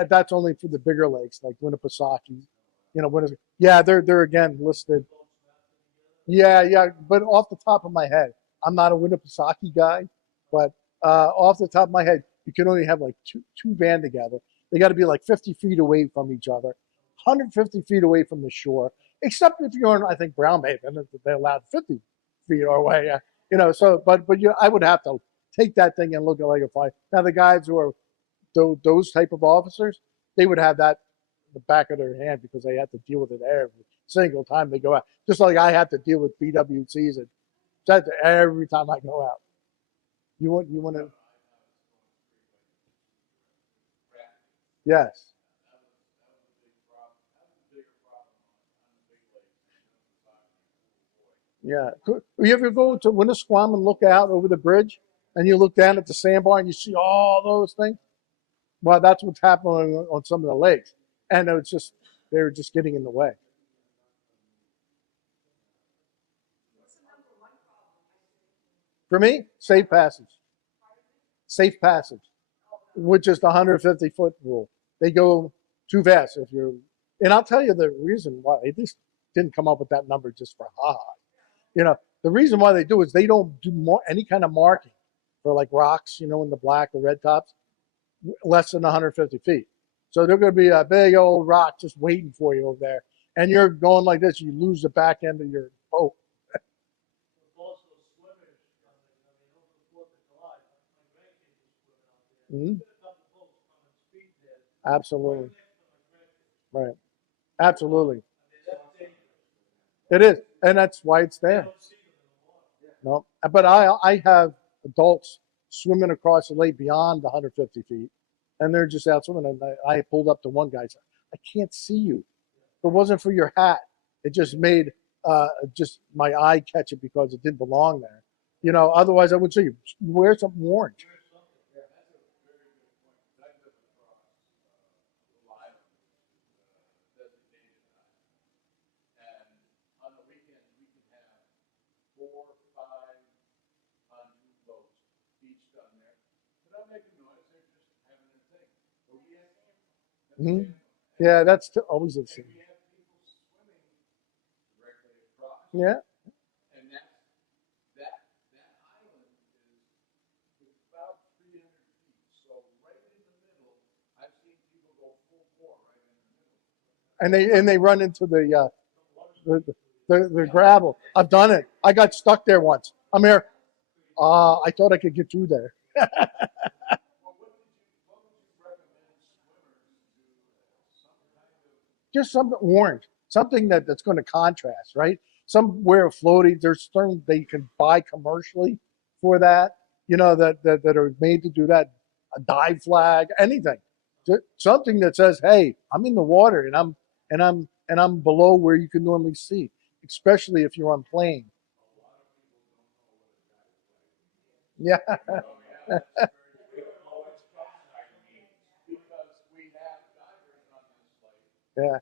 That's only for the bigger lakes like Winnipesaukee. Yeah, they're again listed. Yeah. But off the top of my head, I'm not a Winnipesaukee guy, but off the top of my head, you can only have like two band together. They got to be like 50 feet away from each other, 150 feet away from the shore, except if you're in, I think, Brown Bay, and they're allowed 50 feet away. So, but I would have to take that thing and look at like a fly. Now, the guys who are those type of officers, they would have that in the back of their hand because they have to deal with it every single time they go out. Just like I have to deal with BWCs and that every time I go out. You want to? Yes. Yeah. You ever go to Winnisquam and look out over the bridge and you look down at the sandbar and you see all those things? Well, that's what's happening on some of the lakes. And they were just getting in the way. For me, safe passage. Safe passage, which is the 150-foot rule. They go too fast and I'll tell you the reason why. They just didn't come up with that number just for ha-ha. The reason why they do is they don't do any kind of marking for like rocks, in the black or red tops, less than 150 feet. So they're going to be a big old rock just waiting for you over there. And you're going like this, you lose the back end of your boat. Mm-hmm. Absolutely. Right. Absolutely. It is. And that's why it's there. No, but I have adults swimming across the lake beyond the 150 feet, and they're just out swimming. And I pulled up to one guy and said, I can't see you. If it wasn't for your hat, it just made just my eye catch it because it didn't belong there. Otherwise I would see you. Wear something orange. Mm-hmm. Yeah, that's always the same. Yeah. And that island is about 300 feet. So right in the middle, I've seen people go full bore right in the middle. And they run into the gravel. I've done it. I got stuck there once. I'm here. I thought I could get through there. Just something orange, something that's going to contrast, right? Somewhere floating, there's certain they can buy commercially for that, that are made to do that. A dive flag, anything, something that says, "Hey, I'm in the water and I'm below where you can normally see," especially if you're on plane. Yeah. Yeah.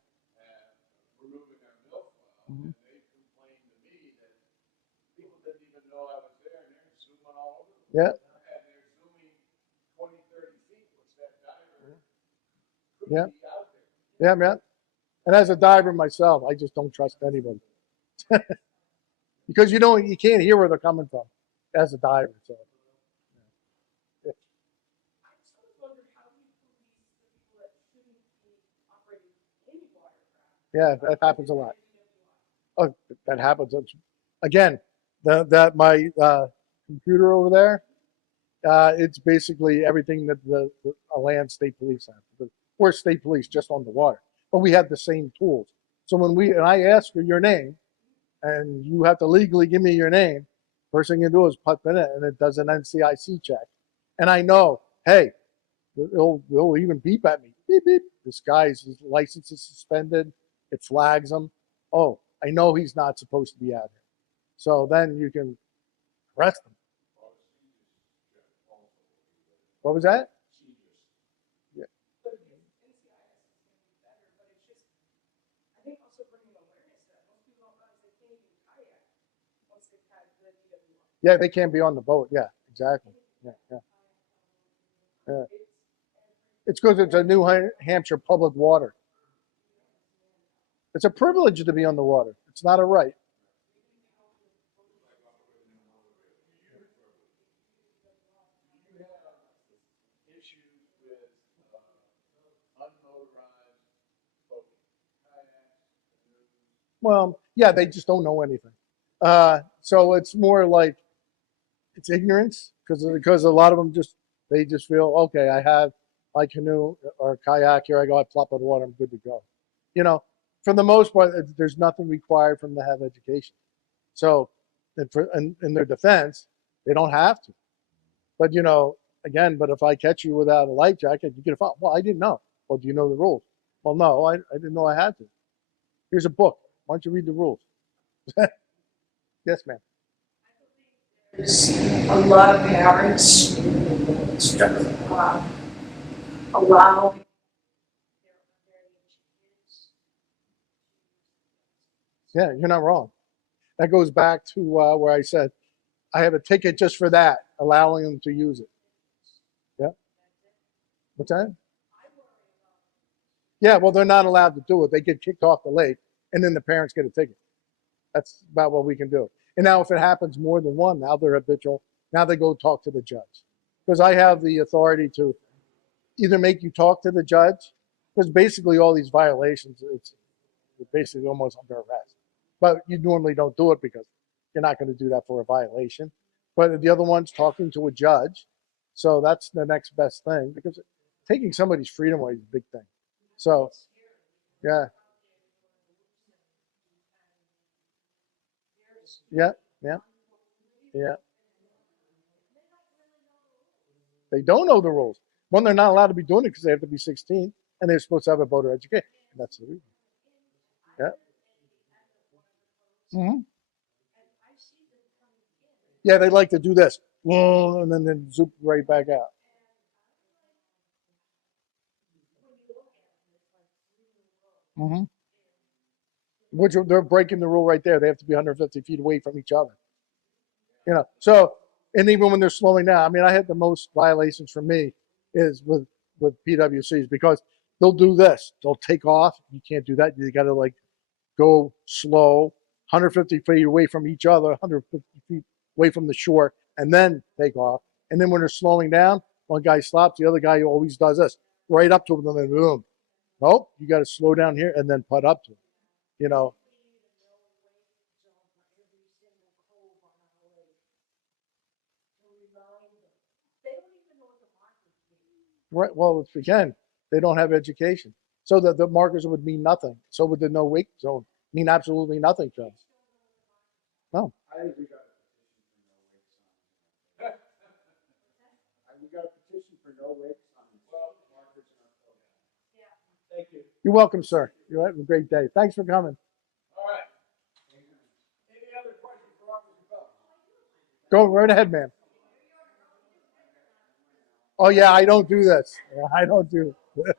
Removing their milfoil, and they complained to me that people didn't even know I was there, and they're swimming all over. Yeah. And Yeah. Yeah, man. And as a diver myself, I just don't trust anybody. Because you can't hear where they're coming from as a diver. So I just always wondered how do you police the people that shouldn't be operating any watercraft? yeah, that happens a lot. Oh, that happens. Again, my computer over there, it's basically everything that a land state police have. We're state police just on the water, but we have the same tools. So and I ask for your name, and you have to legally give me your name, first thing you do is put in it, and it does an NCIC check, and I know, hey, it'll even beep at me, beep beep. This guy's license is suspended. It flags him. Oh, I know he's not supposed to be out here. So then you can arrest him. What was that? Yeah. But NCIS is going to be better, but it's just, I think also bringing awareness that most people don't realize they can't even kayak once they've had the DWI. Yeah, they can't be on the boat. Yeah, exactly. Yeah. It's because it's a New Hampshire public water. It's a privilege to be on the water. It's not a right. Issues with unmotorized boating, kayaks, canoes. Well, yeah, they just don't know anything. So it's more like it's ignorance because a lot of them they just feel, okay, I have my canoe or kayak, here I go, I plop in the water, I'm good to go. For the most part, there's nothing required from them to have education. So in their defense, they don't have to. But again, but if I catch you without a life jacket, you get a fine. Well, I didn't know. Well, do you know the rules? Well, no, I didn't know I had to. Here's a book. Why don't you read the rules? Yes, ma'am. There's a lot of parents allow Yeah, you're not wrong. That goes back to where I said I have a ticket just for that, allowing them to use it. Yeah. What's that? Yeah, well, they're not allowed to do it. They get kicked off the lake, and then the parents get a ticket. That's about what we can do. And now if it happens more than one, now they're habitual. Now they go talk to the judge. Because I have the authority to either make you talk to the judge, because basically all these violations, it's basically almost under arrest. But you normally don't do it because you're not going to do that for a violation. But the other one's talking to a judge. So that's the next best thing, because taking somebody's freedom away is a big thing. So, yeah. Yeah. They don't know the rules. One, they're not allowed to be doing it because they have to be 16, and they're supposed to have a boater education. And that's the reason. Yeah. Mm-hmm. Yeah, they like to do this, and then they zoom right back out. Mm-hmm. Which they're breaking the rule right there. They have to be 150 feet away from each other. So, and even when they're slowing down, I mean, I had the most violations for me is with PWCs because they'll do this. They'll take off. You can't do that. You got to go slow, 150 feet away from each other, 150 feet away from the shore, and then take off. And then when they're slowing down, one guy stops, the other guy always does this, right up to them, and boom. Nope, you got to slow down here and then put up to them. Right. Well, again, they don't have education. So the markers would mean nothing. So would the no wake zone mean absolutely nothing to them. No. I think we got a petition for no wake signs. Well, markers in our program. Thank you. You're welcome, sir. You have a great day. Thanks for coming. All right. Any other questions for Officer Phelps? Go right ahead, man. Oh, yeah, I don't do this. I don't do it.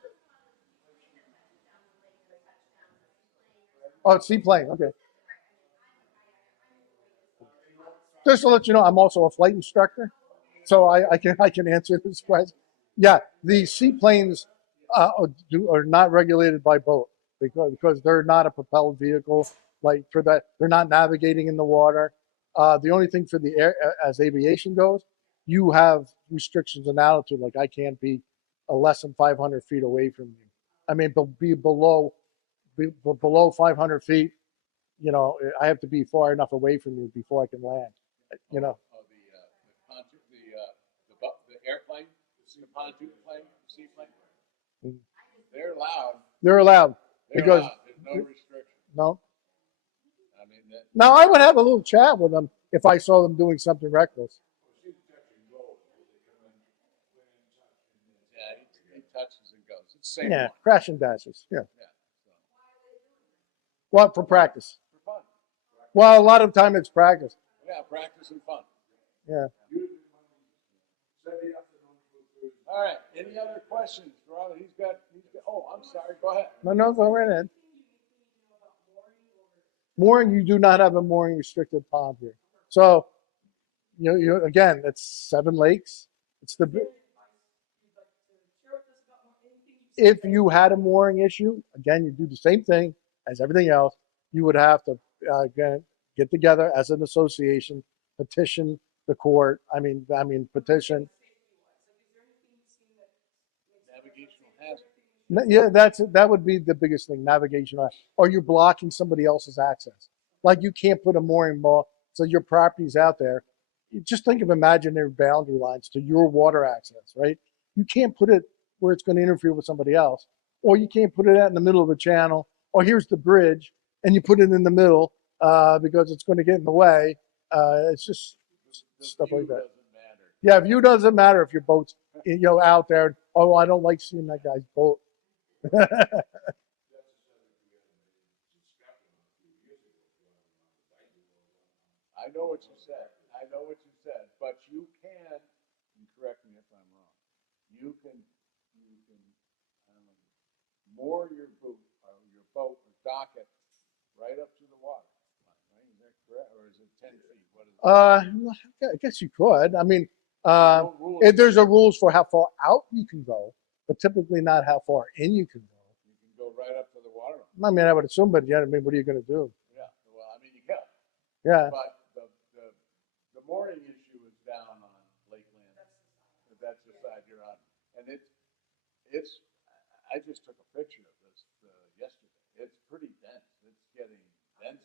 Oh, seaplane. Okay. Just to let you know, I'm also a flight instructor, so I can answer this question. Yeah, the seaplanes Are not regulated by boat because they're not a propelled vehicle. Like for that, they're not navigating in the water. The only thing for the air, as aviation goes, you have restrictions on altitude. Like I can't be less than 500 feet away from you. I mean, be below 500 feet. You know, I have to be far enough away from you before I can land. You know. The airplane, the pontoon plane, the seaplane, Mm. they're allowed. They're allowed They're because allowed. There's no restriction. no. I mean, that, Now I would have a little chat with them if I saw them doing something reckless. yeah, he touches and goes. It's the same Yeah, one. crash and dashes. Yeah. Yeah. What for practice? For fun. Well, a lot of time it's practice. Yeah, practice and fun. Yeah. All right. Any other questions? Robert, he's got, oh, I'm sorry. Go ahead. No, go right ahead. Mooring, you do not have a mooring restricted pond here. So, you again, it's 7 lakes. It's the if you had a mooring issue, again, you do the same thing as everything else. You would have to again get together as an association, petition the court. I mean, petition. Navigational hazard. Yeah, that would be the biggest thing, navigation. Or you're blocking somebody else's access. Like you can't put a mooring mall, so your property's out there. You just think of imaginary boundary lines to your water access, right? You can't put it where it's going to interfere with somebody else. Or you can't put it out in the middle of a channel. Or here's the bridge, and you put it in the middle because it's going to get in the way. It's just stuff like that. Yeah, view doesn't matter if your boat's out there. Oh, I don't like seeing that guy's boat. I know what you said. I know what you said, but you can, and correct me if I'm wrong, you can moor your boat or dock it right up to the water line, right? Is that correct? Or is it 10 feet? What is it? I guess you could. I mean, No rules. there's a rules for how far out you can go, but typically not how far in you can go. You can go right up to the water line. I mean, I would assume, but yeah, I mean, what are you going to do? Yeah, well, I mean, you can. Yeah. But the mooring issue is down on Lakeland. That's the side you're on. And it's, I just took a picture of this yesterday. It's pretty dense. It's getting denser.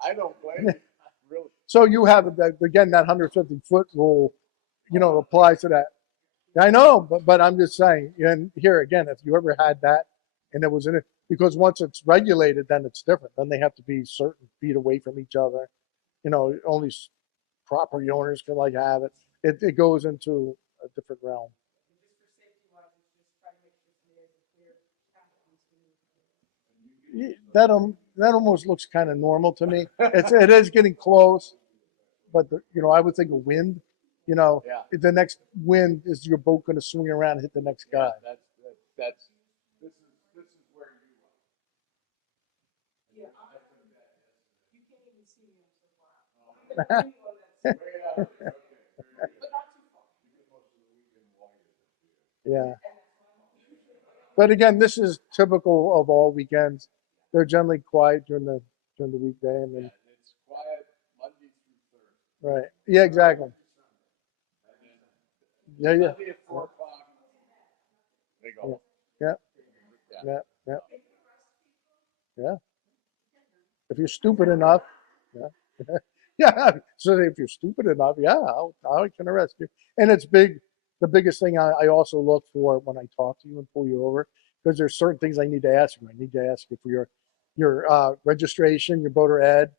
I don't blame you. Really. So you have, again, that 150-foot rule, applies to that. I know, but I'm just saying, and here again, if you ever had that and it was in it, because once it's regulated, then it's different. Then they have to be certain feet away from each other. Only property owners can have it. It goes into a different realm. That almost looks kind of normal to me. It is getting close, but I would think a wind. Yeah. If the next wind is your boat going to swing around and hit the next guy. This is where you are. Yeah, you can't even see me so far. Yeah. But again, this is typical of all weekends. They're generally quiet during the weekday, and then It's quiet Monday through Thursday. right. Yeah, exactly. Yeah, yeah. Sunday at 4 o'clock, they go. Yeah. If you're stupid enough, yeah. Yeah. So if you're stupid enough, yeah, I can arrest you. And it's big. The biggest thing I also look for when I talk to you and pull you over, because there's certain things I need to ask you. I need to ask you for your registration, your voter ed,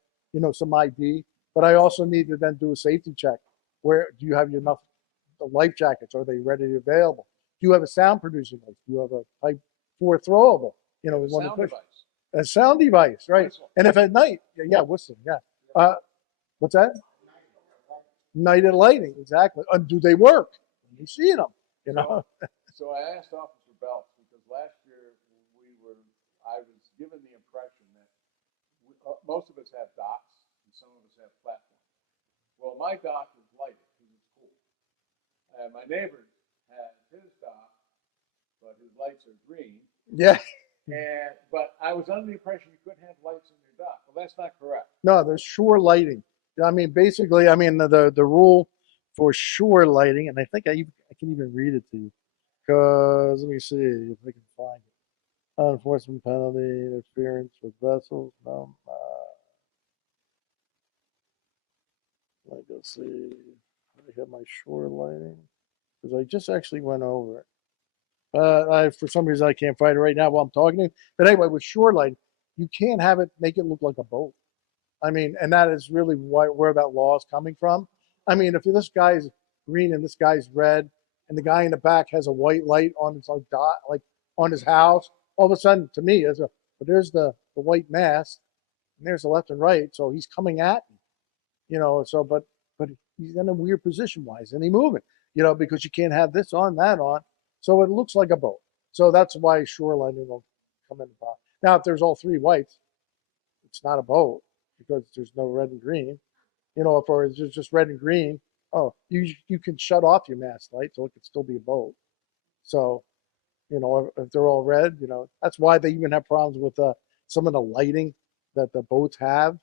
some ID. But I also need to then do a safety check. Where do you have enough life jackets? Are they readily available? Do you have a sound producing device? Do you have a Type 4 throwable? We want to push a sound device, right? Whistle. And if at night, yeah, whistling, yeah. What's that? Nighted lighting, exactly. And do they work? You see them, So I asked Officer Belts because last year I was given the impression that most of us have docks and some of us have platforms. Well, my dock is lighted because it's cool. And my neighbors his lights are green. Yeah. But I was under the impression you couldn't have lights in your dock. Well, that's not correct. No, there's shore lighting. I mean, basically, I mean, the rule for shore lighting, and I think I can even read it to you. Because, let me see if I can find it. Enforcement penalty, interference with vessels. No. Let me go see. I have my shore lighting. Because I just actually went over it. For some reason, I can't find it right now while I'm talking to you. But anyway, with shore lighting, you can't have it make it look like a boat. I mean, and that is really where that law is coming from. I mean, if this guy's green and this guy's red, and the guy in the back has a white light on his like on his house, all of a sudden, to me, but there's the white mast, and there's the left and right, so he's coming at me, you know. So, but he's in a weird position. Why isn't he moving? You know, because you can't have this on, that on, so it looks like a boat. So that's why shoreline will come into power. Now, if there's all three whites, it's not a boat because there's no red and green. You know, if it's just red and green, oh, you can shut off your mast light so it could still be a boat. So, you know, if they're all red, you know, that's why they even have problems with some of the lighting that the boats have.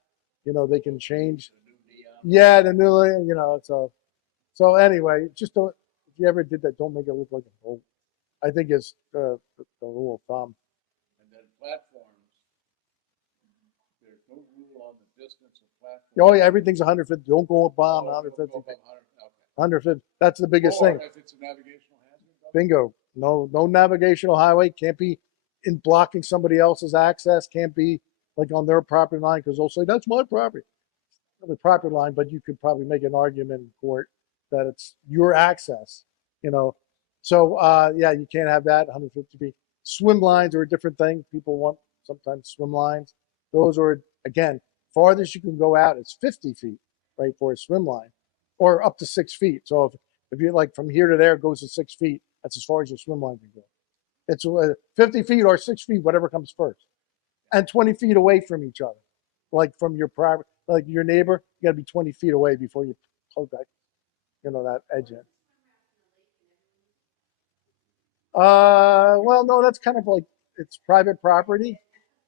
You know, they can change. Yeah, the new, you know, so anyway, just don't, if you ever did that, don't make it look like a boat. I think it's the rule of thumb. And then platforms, there's no rule on the distance of platforms. Oh yeah, everything's 150. Don't go above 150. 150. That's the biggest thing. If it's a navigational hazard. Bingo. No navigational highway. Can't be in blocking somebody else's access. Can't be like on their property line because they'll say that's my property. The property line, but you could probably make an argument in court that it's your access. You know. So yeah, you can't have that 150 feet. Swim lines are a different thing. People want sometimes swim lines. Those are, again, farthest you can go out is 50 feet, right, for a swim line, or up to 6 feet. So if you like from here to there, it goes to 6 feet. That's as far as your swim line can go. It's 50 feet or 6 feet, whatever comes first, and 20 feet away from each other, like from your private, like your neighbor. You got to be 20 feet away before you plug that, you know, that edge in. Well, no, that's kind of like it's private property.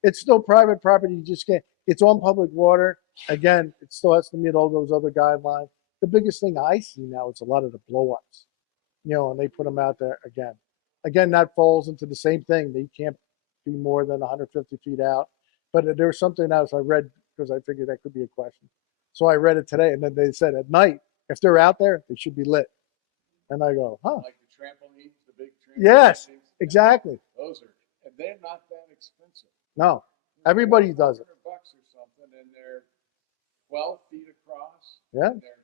It's still private property. You just can't. It's on public water. Again, it still has to meet all those other guidelines. The biggest thing I see now is a lot of the blow-ups, you know, and they put them out there again. Again, that falls into the same thing. They can't be more than 150 feet out. But there was something else I read because I figured that could be a question. So I read it today, and then they said at night, if they're out there, they should be lit. And I go, huh? Like the trampolines, the big trampolines. Yes, exactly. Those are, and they're not that expensive. No, everybody does it. $100 or something, and they're 12 feet across. Yeah. And they're